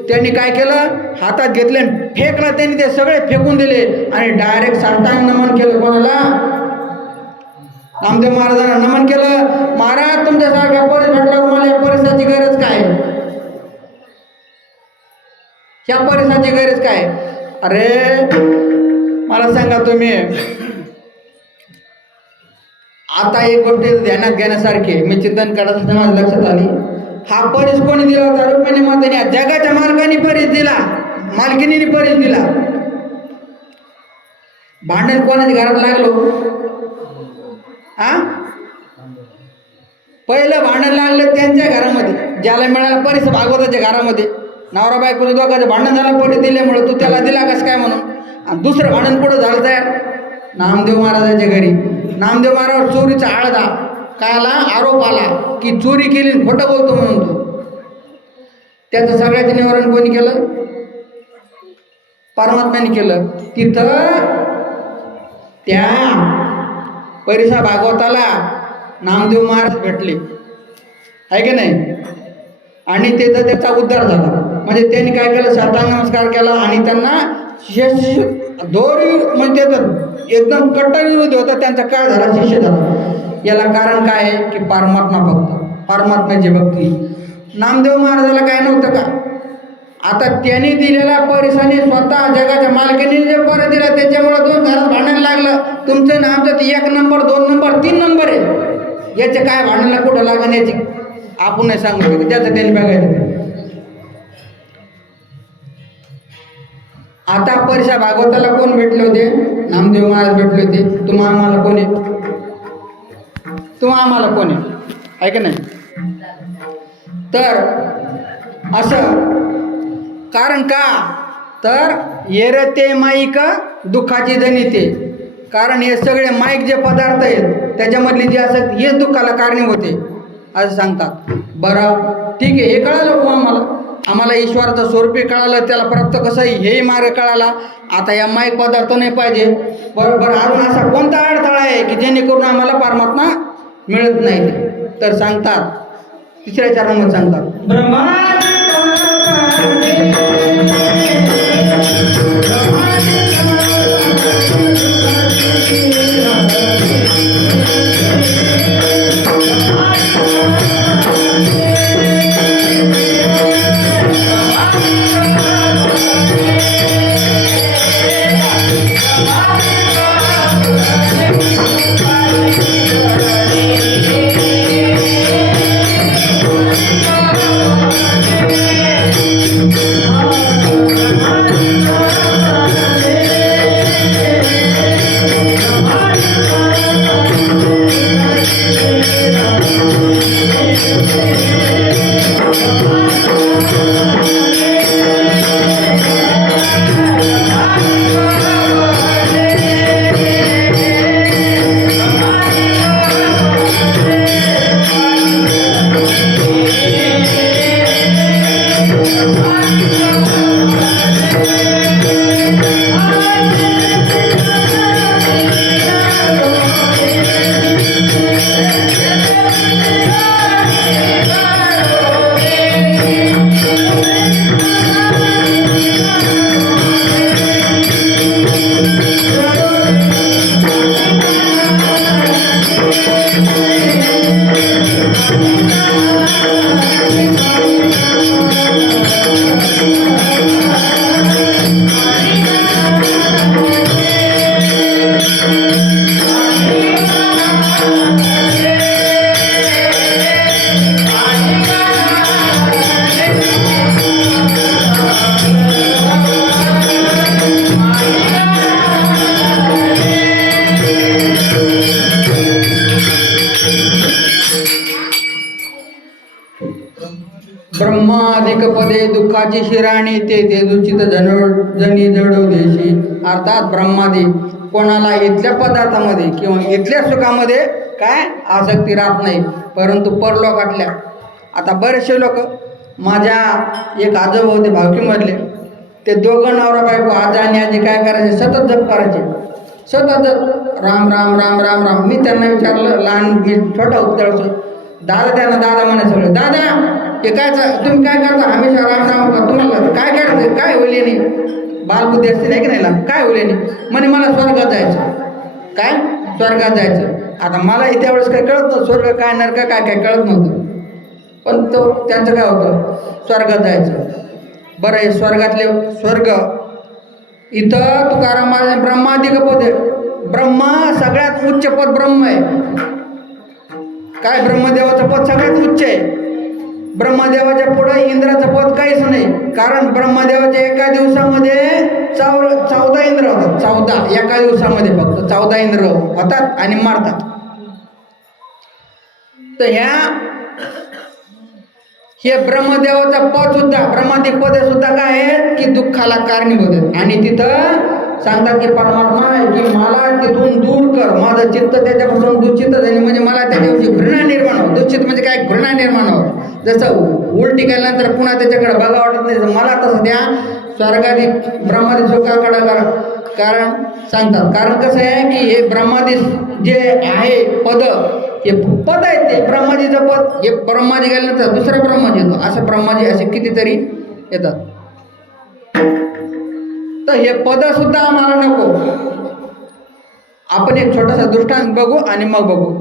त्यांनी काय केलं, हातात घेतले फेकला. त्यांनी ते सगळे फेकून दिले आणि डायरेक्ट साष्टांग नमन केलं. कोणाला, नामदेव महाराजांना नमन केलं. महाराज तुमच्यासारखा परीस भेटला, मला या परीसाची गरज काय, ह्या परीसाची गरज काय. अरे मला सांगा तुम्ही, आता एक गोष्ट ध्यानात घेण्यासारखी, मी चिंतन करत असताना माझ्या लक्षात आली. हा परीस कोणी दिला होता, रुक्मिणी मातेने. जगाच्या मालकाने परीस दिला, मालकिनीने परीस दिला. भांडण कोणाच्या घरात लागलो, हा पहिलं भांडण लागलं त्यांच्या घरामध्ये, ज्याला मिळाला परीस भागवताच्या घरामध्ये. नवरा बायकोचं दोघांचं भांडण झालं परीस दिल्यामुळे, तू त्याला दिला कसं काय म्हणून. आणि दुसरं भांडण पुढं झालं तयार, नामदेव महाराजाच्या घरी. नामदेव महाराज चोरीचा आळदा काय आला, आरोप आला की चोरी केली, खोटं बोलतो म्हणून तो. त्याचं सगळ्याचं निवारण कोणी केलं? परमात्म्याने केलं. तिथं त्या परिसा भागवताला नामदेव महाराज भेटले, आहे की नाही, आणि तिथं त्याचा उद्धार झाला. म्हणजे त्यांनी काय केलं, साष्टांग नमस्कार केला आणि त्यांना दोरी म्हणजे तर एकदम कट्टर विरोधी होता, त्यांचा काय झाला, शिष्य झाला. याला कारण काय आहे की परमात्मा भक्त, परमात्म्याची भक्ती. नामदेव महाराजाला काय नव्हतं का? आता त्यांनी दिलेल्या पैशाने स्वतः जगाच्या मालकीने जे परत दिला त्याच्यामुळं दोन घरात भांडायला लागलं. तुमचं ना आमचं 1 नंबर 2 नंबर 3 नंबर आहे, याचे काय भांडायला कुठं लागण याची आपण नाही सांगू शकतो, त्याचं त्यांनी बघायचं. आता परिषा भागवताला कोण भेटले होते? नामदेव महाराज भेटले होते. तुम्हा आम्हाला कोण आहे? तुम्हा आम्हाला कोण आहे की नाही? तर असं कारण का तर येरते माईक दुःखाची जनिते. कारण हे सगळे माईक जे पदार्थ आहेत त्याच्यामधले जे असतात हेच दुःखाला कारणीभूत होते असं सांगतात. बरं ठीक आहे, हे कळालं हो आम्हाला ईश्वराचं स्वरूपी कळालं, त्याला प्राप्त कसं हेही मार्ग कळाला. आता या माईक पदार्थ नाही पाहिजे. बरोबर, अजून असा कोणता अडथळा आहे की जेणेकरून आम्हाला परमात्मा मिळत नाही? तर सांगतात, तिसऱ्या चरणामध्ये सांगतात, ब्रह्माधिक पदे दुःखाची शिराणी ते दूषित जनी जडो देशी. अर्थात ब्रह्मादी कोणाला इथल्या पदार्थामध्ये किंवा इथल्या सुखामध्ये काय आसक्ती राहत नाही, परंतु परलोकातल्या. आता बरेचसे लोक, माझ्या एक आजोबा होते भावकीमधले, ते दोघं नवरा बायको आजा आणि आजी काय करायचे, सतत जप करायचे, सतत जप, राम राम राम राम राम. मी त्यांना विचारलं, लहान मी छोटा होतो त्यावेळेस, दादा, त्यांना दादा म्हणे सगळे, दादा हे काय तुम्ही काय करता, हमेशा राम राम का, तुम्हाला काय करायचं, काय होईल याने, बालबुद्धी असते नाही की नाही, काय होईल याने? म्हणे मला स्वर्गात जायचं. काय स्वर्गात जायचं? आता मला त्यावेळेस काय कळत नव्हतं, स्वर्ग काय नरक काय काय कळत नव्हतं, पण तो त्यांचं काय होतं, स्वर्गात जायचं. बरं, हे स्वर्गातले स्वर्ग इथं तुकाराम महाराज ब्रह्माधिक पद आहे. ब्रह्मा सगळ्यात उच्च पद ब्रह्म आहे. काय ब्रह्मदेवाचं पद सगळ्यात उच्च आहे. ब्रह्मदेवाच्या पुढे इंद्राचं पद काहीच नाही, कारण ब्रह्मदेवाच्या एका दिवसामध्ये 14 इंद्र होतात. 14 एका दिवसामध्ये फक्त 14 इंद्र होतात आणि मारतात. तर हे ब्रह्मदेवाचं पद सुद्धा, ब्रह्मादिक पद सुद्धा काय आहेत की दुःखाला कारणीभूत आहेत. आणि तिथं सांगतात की परमात्मा आहे की मला तिथून दूर कर, माझं चित्त त्याच्यापासून दुःचित झाले, म्हणजे मला त्याच्याविषयी घृणा निर्माण हो. दुःचित म्हणजे काय, घृणा निर्माण हो. जसं उलटी केल्यानंतर पुन्हा त्याच्याकडे बघा वाटत नाही, मला तसं त्या स्वर्गादी ब्रह्मादी सुखाकडे कारण सांगतात. कारण कसं आहे की हे ब्रह्मादी जे आहे पद, हे पद आहे, ते ब्रह्माजीचं पद, हे ब्रह्माजी गेल्यानंतर दुसरा ब्रह्माजी येतो, असं ब्रह्माजी असे कितीतरी येतात. तर हे पद सुद्धा आम्हाला नको. आपण एक छोटासा दृष्टांत बघू आणि मग बघू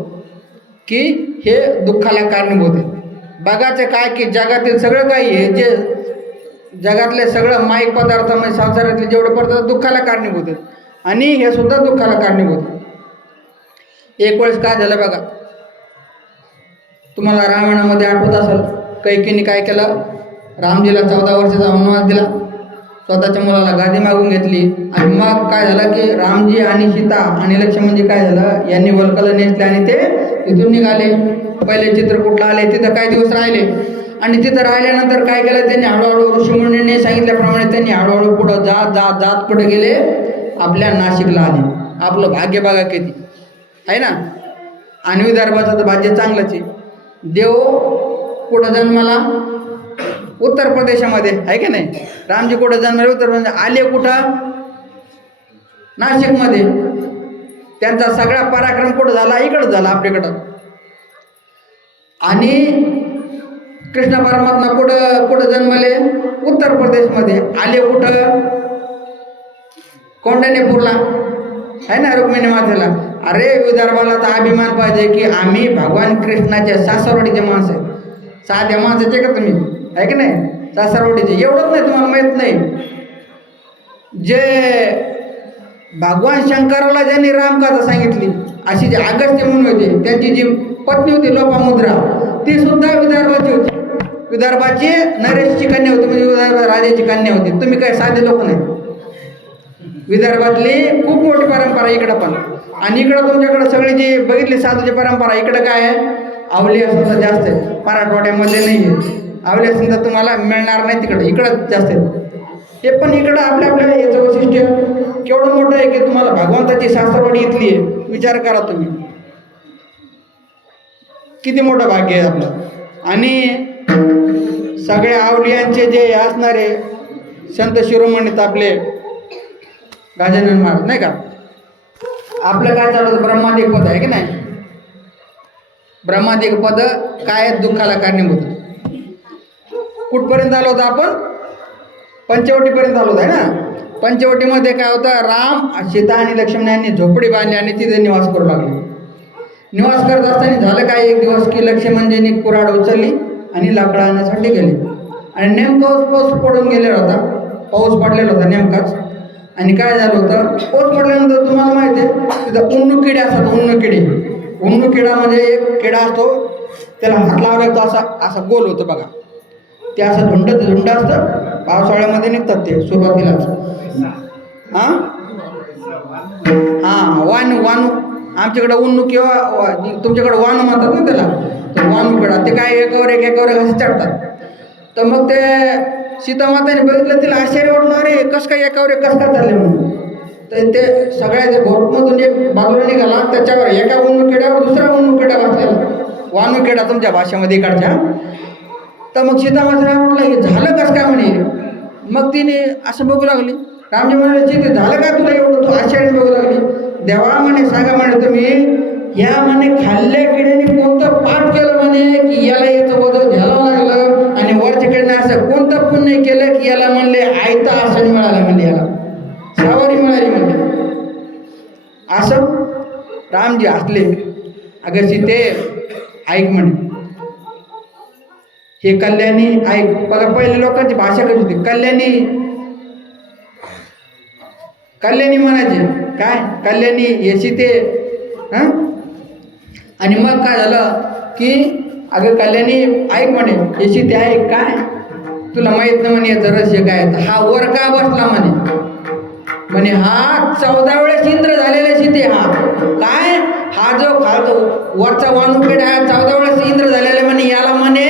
की हे दुःखाला कारणीभूत आहे. बघायचं काय की जगातील सगळं काही आहे, जे जगातले सगळं माईक पदार्थ म्हणजे संसारातले जेवढे पदार्थ दुःखाला कारणीभूत आहेत, आणि हे सुद्धा दुःखाला कारणीभूत आहे. एक वेळेस काय झालं बघा, तुम्हाला रामायणामध्ये आठवत असेल, कैकेयीने काय केलं, रामजीला 14 वर्षाचा वनवास दिला, स्वतःच्या मुलाला गादी मागून घेतली, आणि मग काय झालं की रामजी आणि सीता आणि लक्ष्मणजी काय झालं, यांनी वल्कल नेसले आणि ते तिथून निघाले. पहिले चित्रकूटला आले, तिथं काही दिवस राहिले, आणि तिथं राहिल्यानंतर काय केलं त्यांनी, हळूहळू ऋषीमुनींनी सांगितल्याप्रमाणे त्यांनी हळूहळू पुढं जात जात जात पुढे गेले, आपल्या नाशिकला आले. आपलं भाग्य बघा किती आहे ना. आणि विदर्भाचं तर भाग्य चांगलंच आहे. देव कुठं जन्माला, उत्तर प्रदेशामध्ये आहे की नाही. रामजी कुठं जन्माला, उत्तर प्रदेश. आले कुठं, नाशिकमध्ये. त्यांचा सगळा पराक्रम कुठं झाला, इकडं झाला आपल्याकडं. आणि कृष्ण परमात्मा कुठं जन्मले, उत्तर प्रदेशमध्ये. आले कुठं, कौंडण्यपूरला आहे ना, रुक्मिणी मातेला. अरे विदर्भाला तर अभिमान पाहिजे की आम्ही भगवान कृष्णाच्या सासरवाडीचे माणसं आहे. साध्या माणसाचे का तुम्ही, आहे की नाही, सासरवाडीचे. एवढंच नाही, तुम्हाला माहीत नाही, जे भगवान शंकराला ज्यांनी रामकथा सांगितली, अशी जे अगस्त्य म्हणून होते, त्यांची जी पत्नी होती लोपामुद्रा, ती सुद्धा विदर्भाची होती. विदर्भाची नरेशची कन्या होती, म्हणजे विदर्भ राजाची कन्या होती. तुम्ही काय साधे लोक नाही. विदर्भातली खूप मोठी परंपरा इकडं पण. आणि इकडं तुमच्याकडं सगळी जी बघितली साधूची परंपरा, इकडं काय आहे, आवली असं जास्त आहे. मराठवाड्यामध्ये नाही आहे आवली, असं तर तुम्हाला मिळणार नाही तिकडं, इकडं जास्त आहे. हे पण इकडं आपल्या आपल्या याचं वैशिष्ट्य केवढं मोठं आहे की तुम्हाला भगवंताची सासरवाडी इथली आहे. विचार करा तुम्ही, किती मोठं भाग्य आहे आपलं. आणि सगळ्या आवलियांचे जे असणारे संत शिरोमणीत आपले गजानन महाराज नाही का, आपलं काय चालतं, ब्रह्मादिक पद आहे की नाही. ब्रह्मादिक पद काय आहेत, दुःखाला कारणीभूत. कुठपर्यंत आलो होतो आपण, पंचवटीपर्यंत आलो आहे ना. पंचवटीमध्ये काय होतं, राम, सीता आणि लक्ष्मण यांनी झोपडी बांधली आणि तिथे निवास करू लागले. निवास करत असताना झालं काय, एक दिवस की लक्ष्मणजींनी कुऱ्हाड उचलली आणि लाकडं आणण्यासाठी गेले, आणि नेमकं पाऊस पडून गेलेला होता. पाऊस पडलेला होता नेमकाच. आणि काय झालं होतं, पाऊस पडल्यानंतर तुम्हाला माहिती आहे तिथं उन्नू किडे असतात. उन्नू किडा म्हणजे एक किडा असतो, त्याला हात लावला तो असा गोल होतं बघा. ते असं झुंड असतं, पावसाळ्यामध्ये निघतात ते सुरुवातीलाच. वानू आमच्याकडं उन्नू किंवा तुमच्याकडं वानू म्हणतात ना त्याला, तर वानू किडा. ते काय एकावर एक असे चढतात. तर मग ते सीतामाताने बघितलं, तिला आश्चर्य वाटलं, अरे कसं काय एकावर एक कसं काय चालले म्हणून. तर ते सगळ्या घोरमधून एक बाजूला निघाला, त्याच्यावर एका उन्नू किड्यावर दुसरा उन्नू किडा बसलेला, वानू किडा तुमच्या भाषेमध्ये इकडच्या. तर मग सीतामाताला म्हटलं हे झालं कसं काय म्हणे. मग तिने असं बघू लागली. रामजी म्हणाले, सीते झालं काय तुला एवढं, तू आश्चर्य बघू लागली. देवा म्हणे सांगा म्हणे तुम्ही, या म्हणे खाल्ल्या किड्याने कोणतं पाठ केलं म्हणे की याला याचं वजन घ्यायला लागलं, आणि वरच्या किड्याने असं कोणतं पुण्य केलं की याला म्हणले आयता आसन मिळालं, म्हणले याला सावरी मिळाली म्हणले. असं रामजी हसले. अगं सीते ऐक म्हणे, हे कल्याणी ऐक. बघा पहिले लोकांची भाषा कशी होती, कल्याणी म्हणायचे. काय कल्याणी, हे सीते. हां, आणि मग काय झालं की अगं कल्याणी ऐक म्हणे, हे सीते ऐक, काय तुला माहीत नाही म्हणे याचं रहस्य काय. हा वर का बसला म्हणे हा 14 वेळेस इंद्र झालेला सीते. काय हा जो खालचा वरचा वानुपेड आहे 14 वेळेस इंद्र झालेला म्हणे. याला म्हणे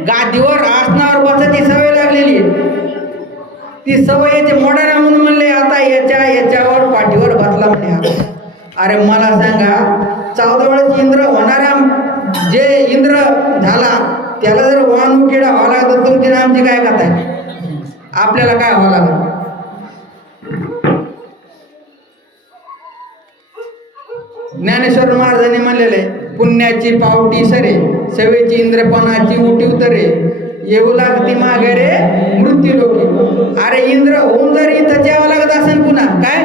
गादीवर आसनावर बसायची सवय लागलेली. ती सवय याची मोडायला म्हणून म्हणले आता याच्यावर पाठीवर बसला म्हणे हा. अरे मला सांगा 14 वेळेस इंद्र होणारा जे इंद्र झाला त्याला जर वाहन किडा व्हावा लागत तुमची ना आमची काय कथा आहे? आपल्याला काय व्हावं लागत? ज्ञानेश्वर महाराजांनी म्हणलेले पुण्याची पावटी सरे सवेची इंद्रपणाची उठी उतरे येऊ लागती माघारे मृत्यू लोकी. अरे इंद्र होऊन जर इथं जेवावं लागत असेल पुन्हा काय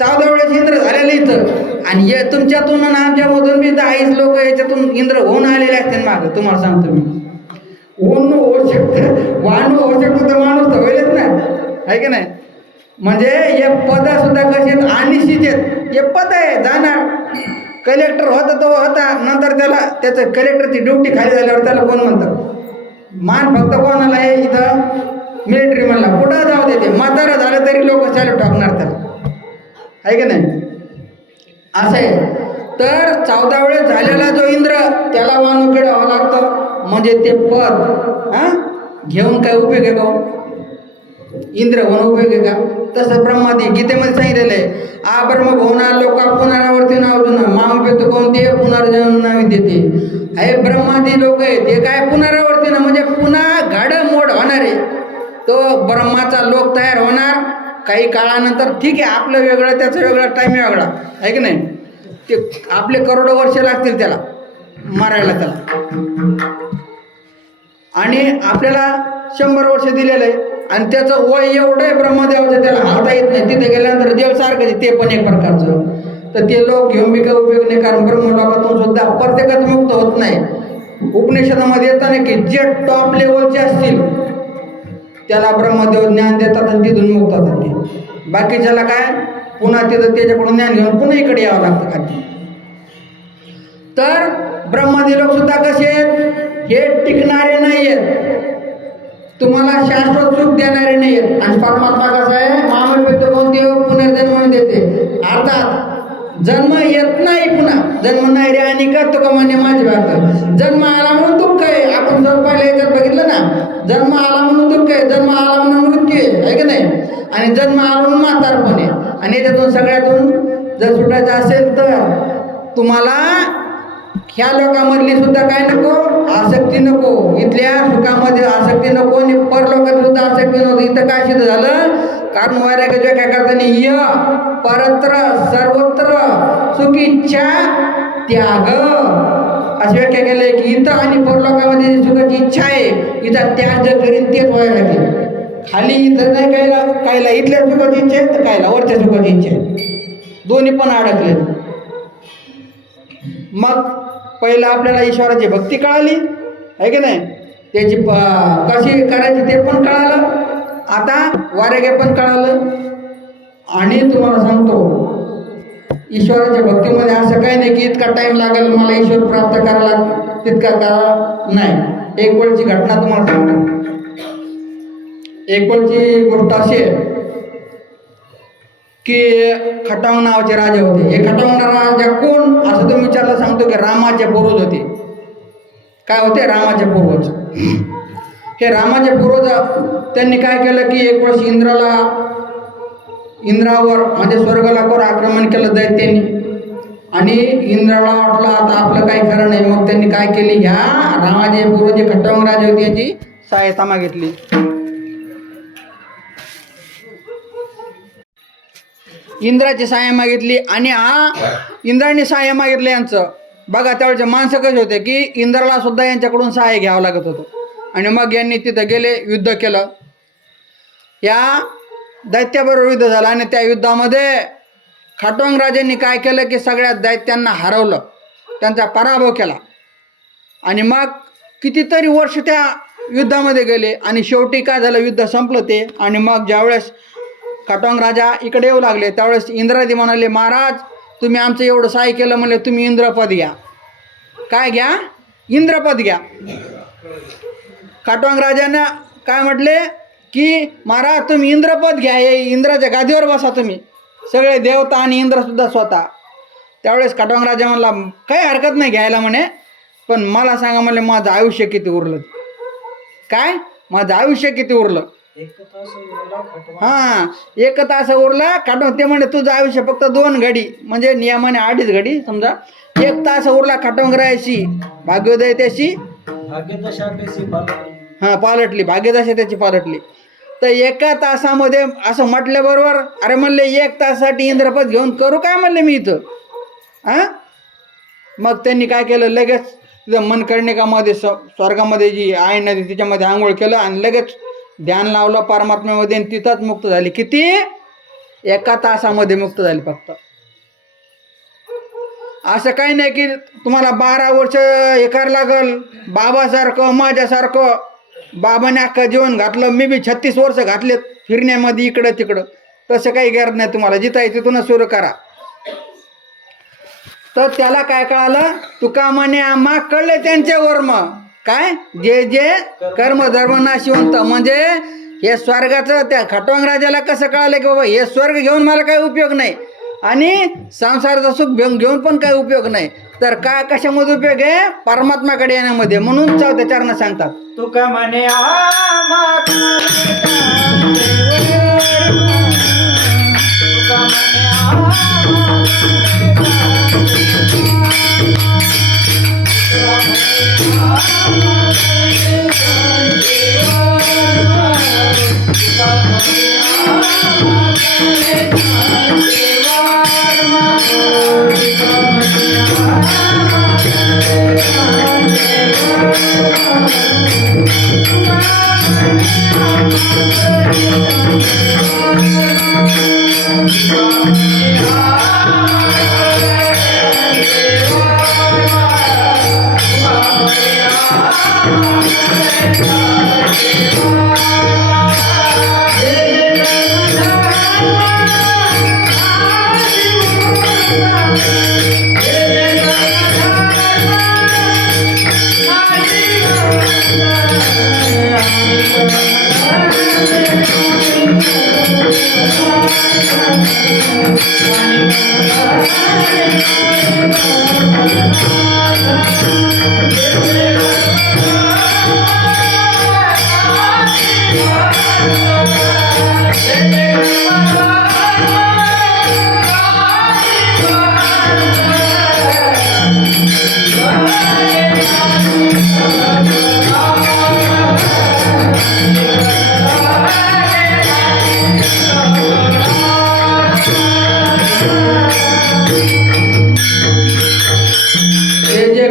14 वेळेस इंद्र झालेले इथं आणि हे तुमच्यातून आणि आमच्यामधून बी 10 लोक याच्यातून इंद्र होऊन आलेले असतील मागं. तुम्हाला सांगतो मी होऊन होऊ शकतं वाहन होऊ शकतो तर माणूस तर होईलच ना आहे की नाही. म्हणजे हे पद सुद्धा कसे आहेत अनिश्चित आहेत. हे पद आहे जाणार कलेक्टर होता तो होता नंतर त्याचं कलेक्टरची ड्युटी खाली झाल्यावर त्याला कोण म्हणतं मान फक्त कोणाला आहे इथं मिलिटरी म्हणला कुठं जाऊ देते म्हातारा झालं तरी लोक चालू टाकणार त्याला आहे की नाही. असं आहे. तर 14 वेळेस झालेला जो इंद्र त्याला वानुकडे व्हावं लागतं म्हणजे ते पद घेऊन काय उपयोग आहे का? इंद्र होऊन उपयोग आहे का? तसं ब्रह्मादी गीतेमध्ये सांगितलेलं आहे आ ब्रह्म भवना लोका पुनरावर्ती नाव जुना मामपेत कोणते पुनर्जन्म विद्यते. हे ब्रह्मादी लोक आहेत हे काय पुनरावर्ती ना म्हणजे पुन्हा घडमोड होणार आहे. तो ब्रह्माचा लोक तयार होणार काही काळानंतर. ठीक आहे आपलं वेगळं त्याचं वेगळं टाईम वेगळा आहे की नाही. ते आपले करोडो वर्ष लागतील त्याला मारायला त्याला आणि आपल्याला 100 वर्ष दिलेलं आहे आणि त्याचं वय एवढं आहे ब्रह्मदेवाचं त्याला हालता येत नाही. तिथे गेल्यानंतर जेलसारखं ते पण एक प्रकारचं. तर ते लोक घेऊन बी काय उपयोग नाही कारण ब्रह्मलोकातून सुद्धा प्रत्येकच मुक्त होत नाही. उपनिषदामध्ये येतं ना की जे टॉप लेवलचे असतील त्याला ब्रह्मदेव ज्ञान देतात आणि तिथून मुक्त होतात ते. बाकीच्याला काय पुन्हा तिथं त्याच्याकडून ज्ञान घेऊन पुन्हा इकडे यावं लागतं खाली. तर ब्रह्मादी लोक सुद्धा कसे आहेत हे टिकणारे नाही आहेत तुम्हाला शाश्वत सुख देणारे नाही आहेत. आणि परमात्मा कसा आहे मामपेत कोणते पुनर्जन्म देते अर्थात जन्म येत नाही पुन्हा जन्म नाही रे आणि करतो का म्हणजे माझी बात जन्म आला म्हणून दुःख आहे. आपण जर पहिल्या याच्यात बघितलं ना जन्म आला म्हणून दुःख आहे जन्म आला म्हणून मृत्यू आहे की नाही. आणि जन्म आला म्हणून म्हातारपण आहे. आणि याच्यातून सगळ्यातून जर सुटायचं असेल तर तुम्हाला ह्या लोकांमधली सुद्धा काय नको आसक्ती नको इथल्या सुखामध्ये आसक्ती नको आणि परलोकात सुद्धा आसक्ती नको. इथं काय सिद्ध झालं कारण वैराग्याच्या काय करताना य परत्र सर्वत्र सुखीच्छा त्याग अशी व्याख्या केली की इथं आणि परलोकामध्ये जी सुखाची इच्छा आहे इथं त्याग जर करीन तेच वैराग्य. खाली इथं नाही कायला इथल्या सुखाची इच्छा आहे तर कायला वरच्या सुखाची इच्छा आहे दोन्ही पण अडकले. मग पहिलं आपल्याला ईश्वराची भक्ती कळाली आहे की नाही त्याची कशी करायची ते पण कळालं. आता वैराग्य पण कळालं. आणि तुम्हाला सांगतो ईश्वराच्या भक्तीमध्ये असं काही नाही की इतका टाईम लागेल मला ईश्वर प्राप्त करायला तितका करा नाही. एक वेळची घटना तुम्हाला सांगतो. एक वेळची गोष्ट अशी आहे की खटाव नावाचे राजा होते. हे खटाव राजा कोण असं तुम्ही विचारलं सांगतो की रामाचे पूर्वज होते. काय होते रामाचे पूर्वज. हे रामाचे पूर्वज त्यांनी काय केलं की एक वर्ष इंद्रावर म्हणजे स्वर्गलोकावर आक्रमण केलं दैत्यांनी आणि इंद्राला वाटलं आता आपलं काही खरं नाही. मग त्यांनी काय केली ह्या रामाचे पूर्वज जे खटाव राजा होते याची सहायता मागितली. इंद्राची सहाय्य मागितली आणि इंद्राने सहाय्य मागितलं यांचं. बघा त्यावेळेचे माणसं कसे होते की इंद्राला सुद्धा यांच्याकडून सहाय्य घ्यावं लागत होतं. आणि मग यांनी तिथं गेले युद्ध केलं. या दैत्याबरोबर युद्ध झालं आणि त्या युद्धामध्ये खटवांग राजांनी काय केलं की सगळ्या दैत्यांना हरवलं त्यांचा पराभव केला. आणि मग कितीतरी वर्ष त्या युद्धामध्ये गेले आणि शेवटी काय झालं युद्ध संपलं ते. आणि मग ज्यावेळेस खटवांग राजा इकडे येऊ लागले त्यावेळेस इंद्रादी म्हणाले महाराज तुम्ही आमचं एवढं सहाय्य केलं म्हणले तुम्ही इंद्रपद घ्या. काय घ्या इंद्रपद घ्या. खटवांग राजानं काय म्हटले की महाराज तुम्ही इंद्रपद घ्या हे इंद्राच्या गादीवर बसा तुम्ही सगळे देवता आणि इंद्रसुद्धा स्वतः. त्यावेळेस खटवांग राजा म्हणला काही हरकत नाही घ्यायला म्हणे पण मला सांगा म्हणले माझं आयुष्य किती उरलं. काय माझं आयुष्य किती उरलं हां, 1 तास उरला खाटून. ते म्हणे तुझं आयुष्य फक्त 2 घडी, म्हणजे नियमाने 2.5 घडी समजा. 1 तास उरला खाटून राहायची, भाग्योदय त्याची पालटली, भाग्यदशा त्याची पालटली. तर 1 तासामध्ये असं म्हटल्याबरोबर अरे म्हणले 1 तासासाठी इंद्रपद घेऊन करू काय म्हणले मी इथं. हां, मग त्यांनी काय केलं, लगेच तिथं मनकर्णिकामध्ये स्वर्गामध्ये जी आहे नदी तिच्यामध्ये आंघोळ केलं आणि लगेच ध्यान लावलं परमात्म्यामध्ये आणि तिथंच मुक्त झाली. किती? 1 तासामध्ये मुक्त झाली फक्त. असं काही नाही की तुम्हाला 12 वर्ष हे करायला लागल. बाबासारखं माझ्यासारखं बाबाने अख्खं जीवन घातलं, मी बी 36 वर्ष घातलेत फिरण्यामध्ये इकडं तिकडं. तसं काही गरज नाही तुम्हाला. जिथं आहे तिथूनच सुरू करा. तर त्याला काय कळालं, तुका म्हणे आम्हा कळले त्यांचे वर्म काय, जे जे कर्मधर्म नाशिवंत. म्हणजे हे स्वर्गाचं त्या खटवांग राजाला कसं कळालं की बाबा हे स्वर्ग घेऊन मला काही उपयोग नाही आणि संसाराचं सुख घेऊन पण काही उपयोग नाही. तर काय कशामध्ये उपयोग आहे? परमात्म्याकडे येण्यामध्ये. म्हणून 4थ्या चरणात सांगतात, तुका म्हणे आम्हा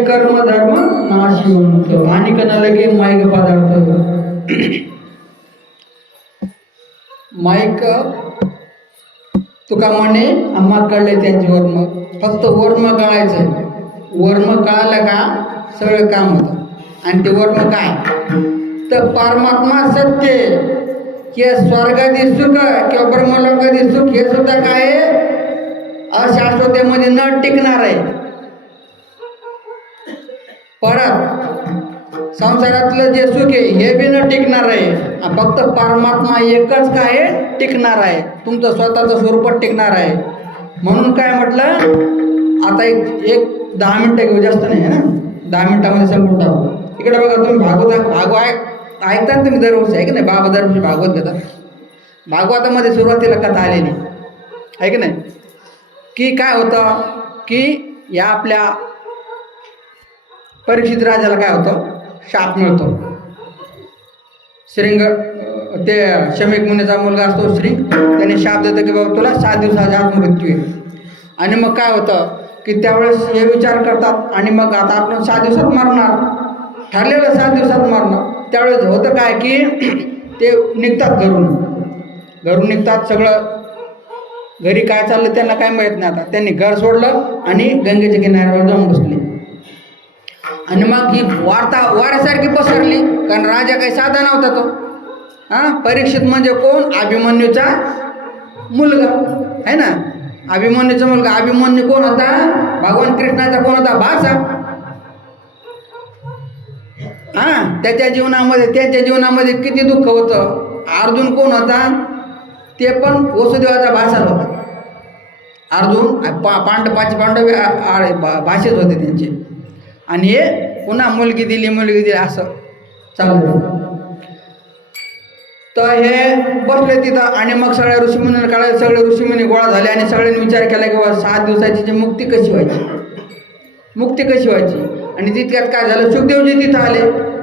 कर्मधर्म नाशिवंत. आणि कना लगे माईक पदार्थ माईक तुका म्हणे आम्हा कळले त्यांचे वर्म. फक्त वर्म कळायचं. वर्म कळालं का सगळं काम होतं. आणि ते वर्म काय तर परमात्मा सत्य किंवा स्वर्गादी सुख किंवा ब्रह्मलोकादी सुख हे सुद्धा काय अशाश्वतेमध्ये न टिकणार आहे. परत संसारातलं जे सुख आहे हे बी न टिकणार आहे. फक्त परमात्मा एकच काय टिकणार आहे. तुमचं स्वतःचं स्वरूपात टिकणार आहे. म्हणून काय म्हटलं, आता एक 10 मिनटं घेऊ, जास्त नाही आहे ना, 10 मिनटामध्ये संपून टाकू. इकडे बघा तुम्ही ऐकता तुम्ही दरवर्षी आहे की नाही. बाबा दरवर्षी भागवत घेतात. भागवतामध्ये सुरुवातीला कथा आलेली आहे की नाही, की काय होतं की या आपल्या परीक्षित राजाला काय होतं, शाप मिळतो. श्रिंग ते शमीक मुनीचा मुलगा असतो श्रिंग, त्याने शाप देतो की बाबा तुला 7 दिवसाच्या आत मृत्यू आहे. आणि मग काय होतं की त्यावेळेस हे विचार करतात आणि मग आता आपण 7 दिवसात मरणार, ठरलेलं 7 दिवसात मरणार. त्यावेळेस होतं काय की ते निघतात घरून निघतात. सगळं घरी काय चाललं त्यांना काय माहीत नाही. आता त्यांनी घर सोडलं आणि गंगेच्या किनाऱ्यावर जाऊन बसले. आणि मग ही वार्ता वाऱ्यासारखी पसरली, कारण राजा काही साधा नव्हता तो. परीक्षित म्हणजे कोण? अभिमन्यूचा मुलगा आहे ना. अभिमन्यूचा मुलगा. अभिमन्यू कोण होता? भगवान कृष्णाचा कोण होता? भाचा. त्याच्या जीवनामध्ये किती दुःख होतं. अर्जुन कोण होता? ते पण वसुदेवाचा भाषाच होता. अर्जुन पांडव भाषेत होते त्यांचे. आणि हे पुन्हा मुलगी दिली असं चालतं. तर हे बसले तिथं आणि मग सगळ्या ऋषीमुनी काढायला सगळे ऋषीमुनी गोळा झाले आणि सगळ्यांनी विचार केला की बाबा 7 दिवसाची जी मुक्ती कशी व्हायची आणि तितक्यात काय झालं, सुखदेवजी तिथं आले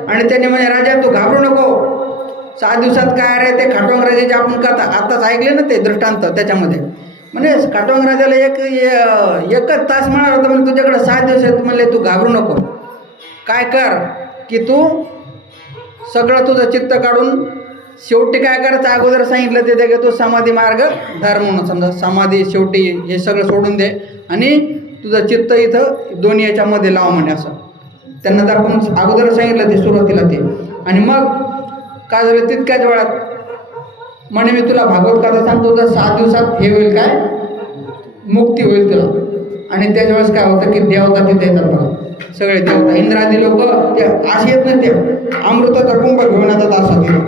आणि त्यांनी म्हणे राजा तू घाबरू नको, 7 दिवसात काय रे ते खाटवांग राजाचे आपण कथा आताच ऐकले ना ते दृष्टांत, त्याच्यामध्ये म्हणजे खाटवांग राजाला एकच तास म्हणाला होता म्हणजे तुझ्याकडे 7 दिवस आहेत, म्हणले तू घाबरू नको, काय कर की तू सगळं तुझं चित्त काढून शेवटी काय करायचं अगोदर सांगितलं ते की तू समाधी मार्ग धर म्हणून, समजा समाधी शेवटी हे सगळं सोडून दे आणि तुझं चित्त इथं दोन्ही याच्यामध्ये लाव म्हणे, असं त्यांना दाखवून अगोदर सांगितलं ते सुरुवातीला ते. आणि मग काय झालं तितक्याच वेळात म्हणे मी तुला भागवत कथा सांगतो तर 7 दिवसात हे होईल काय मुक्ती होईल तुला. आणि त्याच्या वेळेस काय होतं की देवता तिथे येतात बघा, सगळे देवता इंद्रादी लोक ते असे येत नाही, ते अमृताचा कुंभ घेऊन येतात असं तिथं.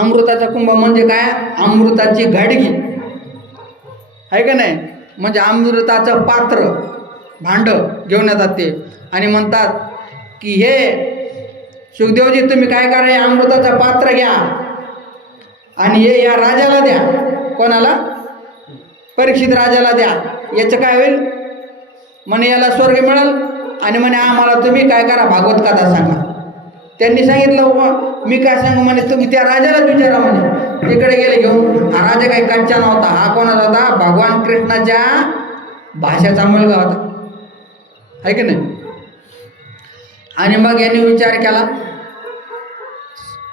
अमृताचा कुंभ म्हणजे काय, अमृताची गाडगी आहे का नाही, म्हणजे अमृताचं पात्र भांड घेऊन येतात ते आणि म्हणतात की हे सुखदेवजी तुम्ही काय करा, हे अमृताचं पात्र घ्या आणि हे या राजाला द्या, कोणाला, परीक्षित राजाला द्या, याचं काय होईल म्हणे याला स्वर्ग मिळेल आणि म्हणे आम्हाला तुम्ही काय करा भागवत कथा सांगा. त्यांनी सांगितलं मी काय सांगू म्हणे, तुम्ही त्या राजालाच विचारा म्हणे. तिकडे गेले घेऊन, हा राजा काही कच्चा नव्हता, हा कोणाचा होता, भगवान कृष्णाच्या भाषेचा मुलगा होता, आहे की नाही. आणि मग यांनी विचार केला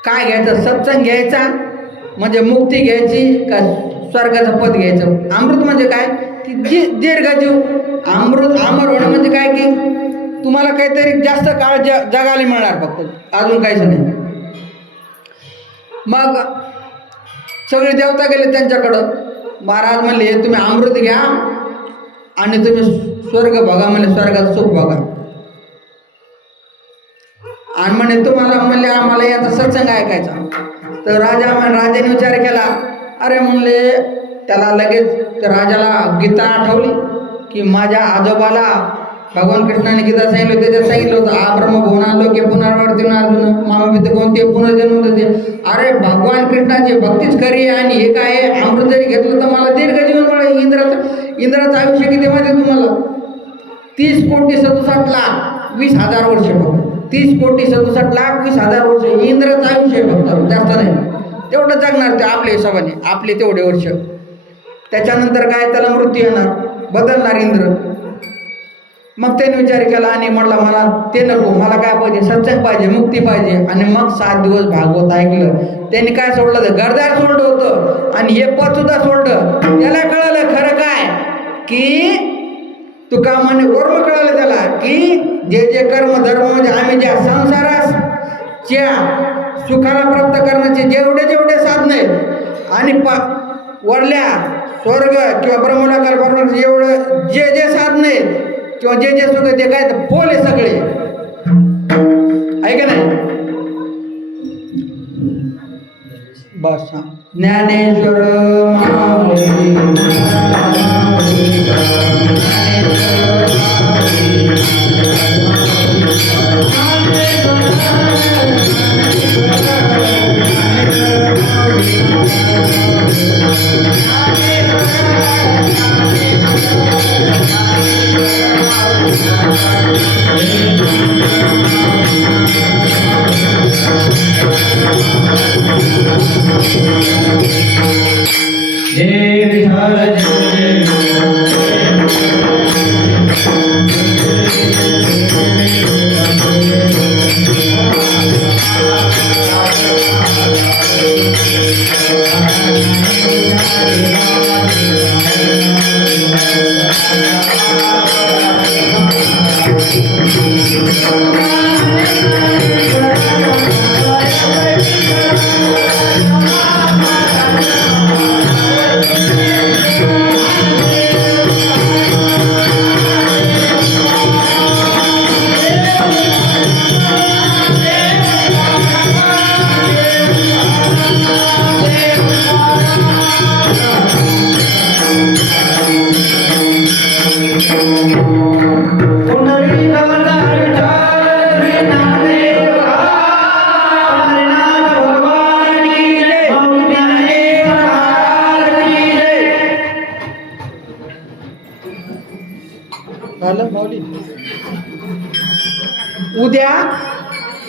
काय घ्यायचं, सत्संग घ्यायचा म्हणजे मुक्ती घ्यायची का स्वर्गाचं पद घ्यायचं. अमृत म्हणजे काय की दीर्घजीव, अमृत अमर होणं म्हणजे काय की तुम्हाला काहीतरी जास्त काळ जगायला मिळणार, फक्त अजून काहीच नाही. मग सगळे देवता गेले त्यांच्याकडं, महाराज म्हणले तुम्ही अमृत घ्या आणि तुम्ही स्वर्ग बघा, म्हणजे स्वर्गात सुख बघा. आणि म्हणे तुम्हाला म्हणले आम्हाला याचा सत्संग ऐकायचा. तर राजाने विचार केला, अरे म्हणले त्याला लगेच त्या राजाला गीता आठवली की माझ्या आजोबाला भगवान कृष्णाने गीता सांगितलं, त्याच्यात सांगितलं होतं आ ब्रह्मभुवना लोके पुनरावर्ती नार्जुन मामापित कोणते पुनर्जन्म देते. अरे भगवान कृष्णाची भक्तीच खरी आहे आणि हे काय आहे, अमृत जरी घेतलं तर मला दीर्घ जीवन मिळेल. इंद्राचं आयुष्य किती माहिती तुम्हाला, 30,67,20,000 वर्ष फक्त, 30,67,20,000 वर्ष इंद्राचं आयुष्य फक्त, जास्त नाही. तेवढं जगणार ते आपल्या हिशोबाने, आपले तेवढे वर्ष. त्याच्यानंतर काय त्याला मृत्यू येणार, बदलणार इंद्र. मग त्याने विचार केला आणि म्हटलं मला ते नको, मला काय पाहिजे, सत्संग पाहिजे, मुक्ती पाहिजे. आणि मग 7 दिवस भागवत ऐकलं. त्यांनी काय सोडलं, तर घरदार सोडलं होतं आणि हे पद सुद्धा सोडलं. त्याला कळलं खरं काय की तुका म्हणे वर्म कळलं त्याला की जे कर्म धर्म म्हणजे आम्ही ज्या संसाराच्या सुखाला प्राप्त करण्याचे जेवढे साधन आहेत आणि वरल्या स्वर्ग किंवा ब्रह्मलोकाला बरोबर एवढं जे साधन आहेत किंवा जे सुख ते काय तर फोल आहे सगळे, आहे का नाही. बस ज्ञानेश्वर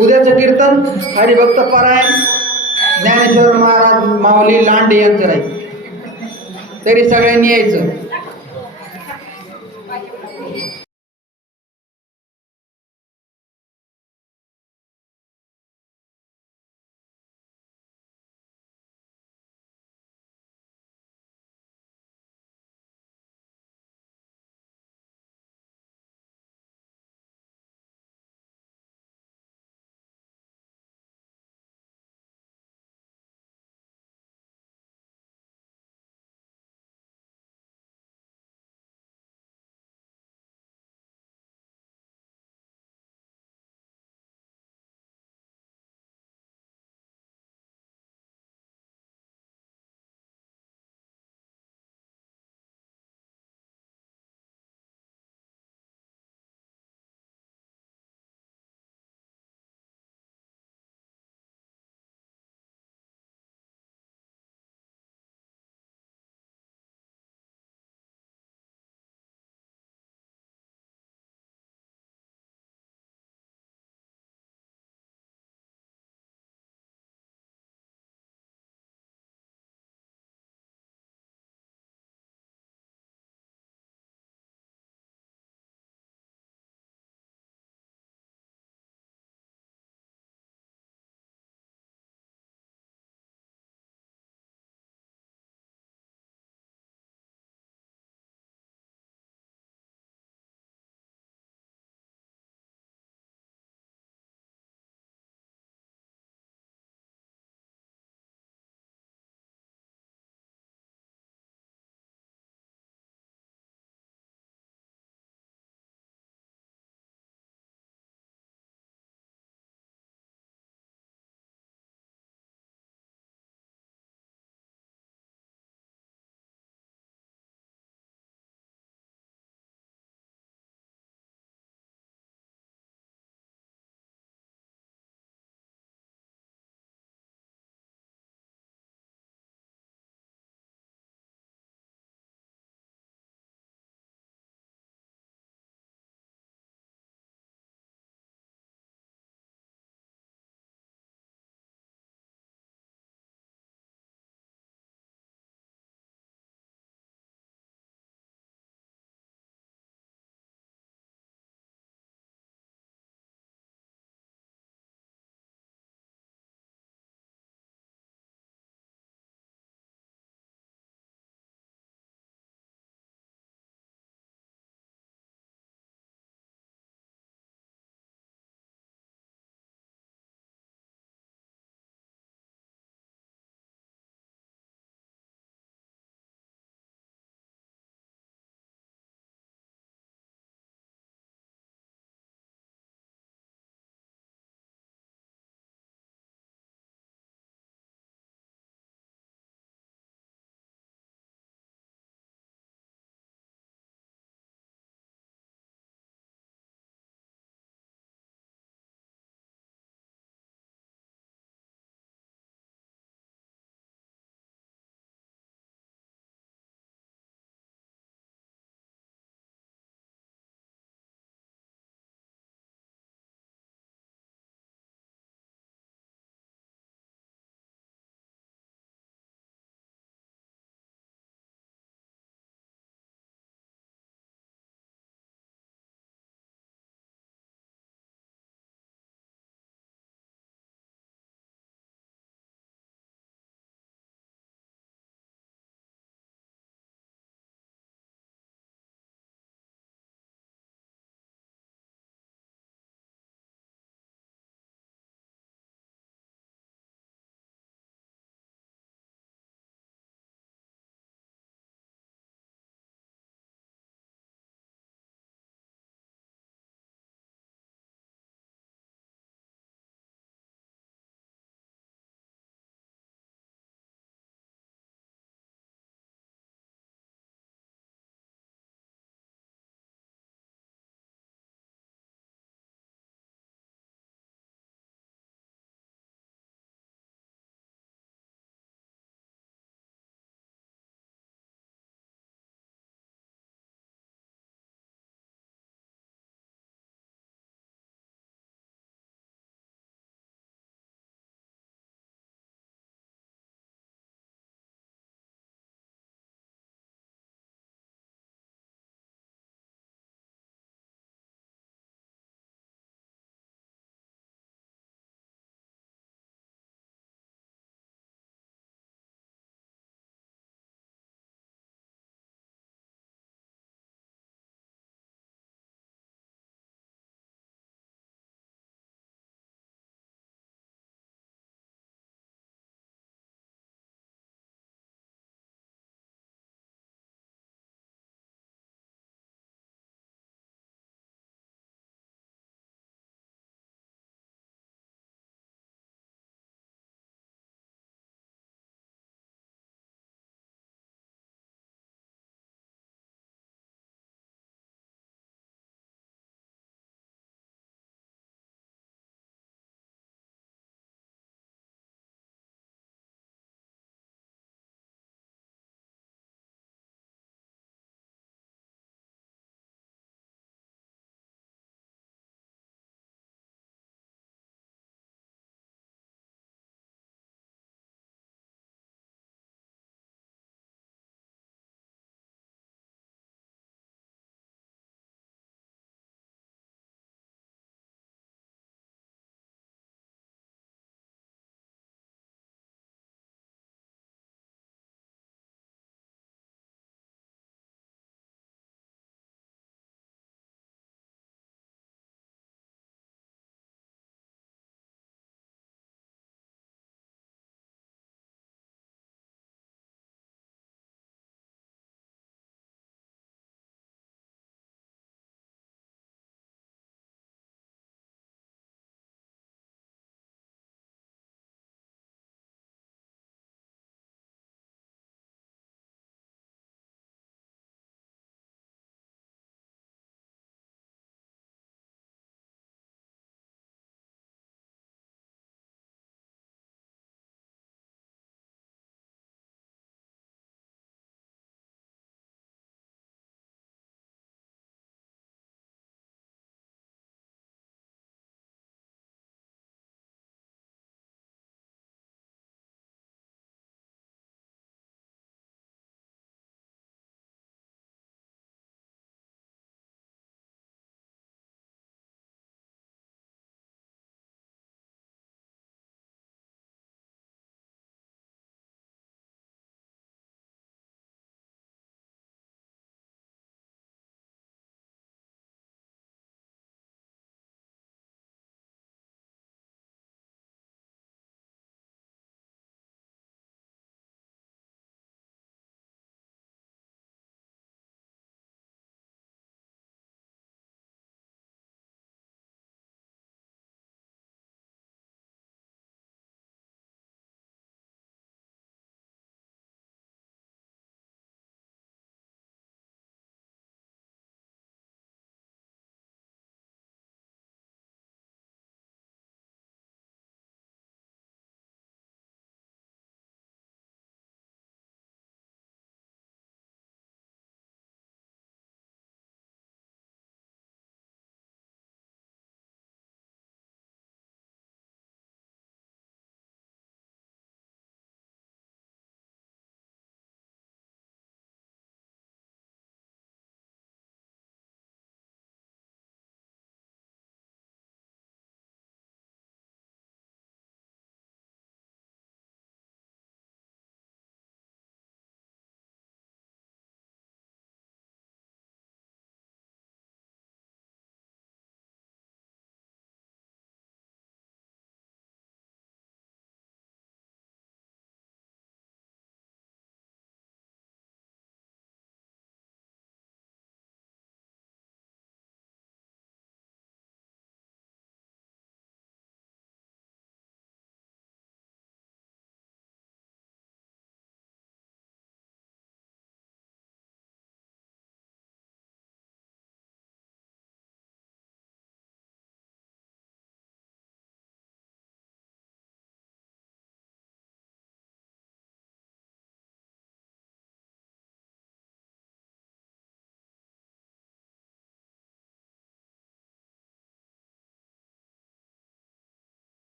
उद्याचं कीर्तन हरिभक्त पारायण ज्ञानेश्वर महाराज माऊली लांडे यांचं राहील. तरी सगळ्यांनी यायचं.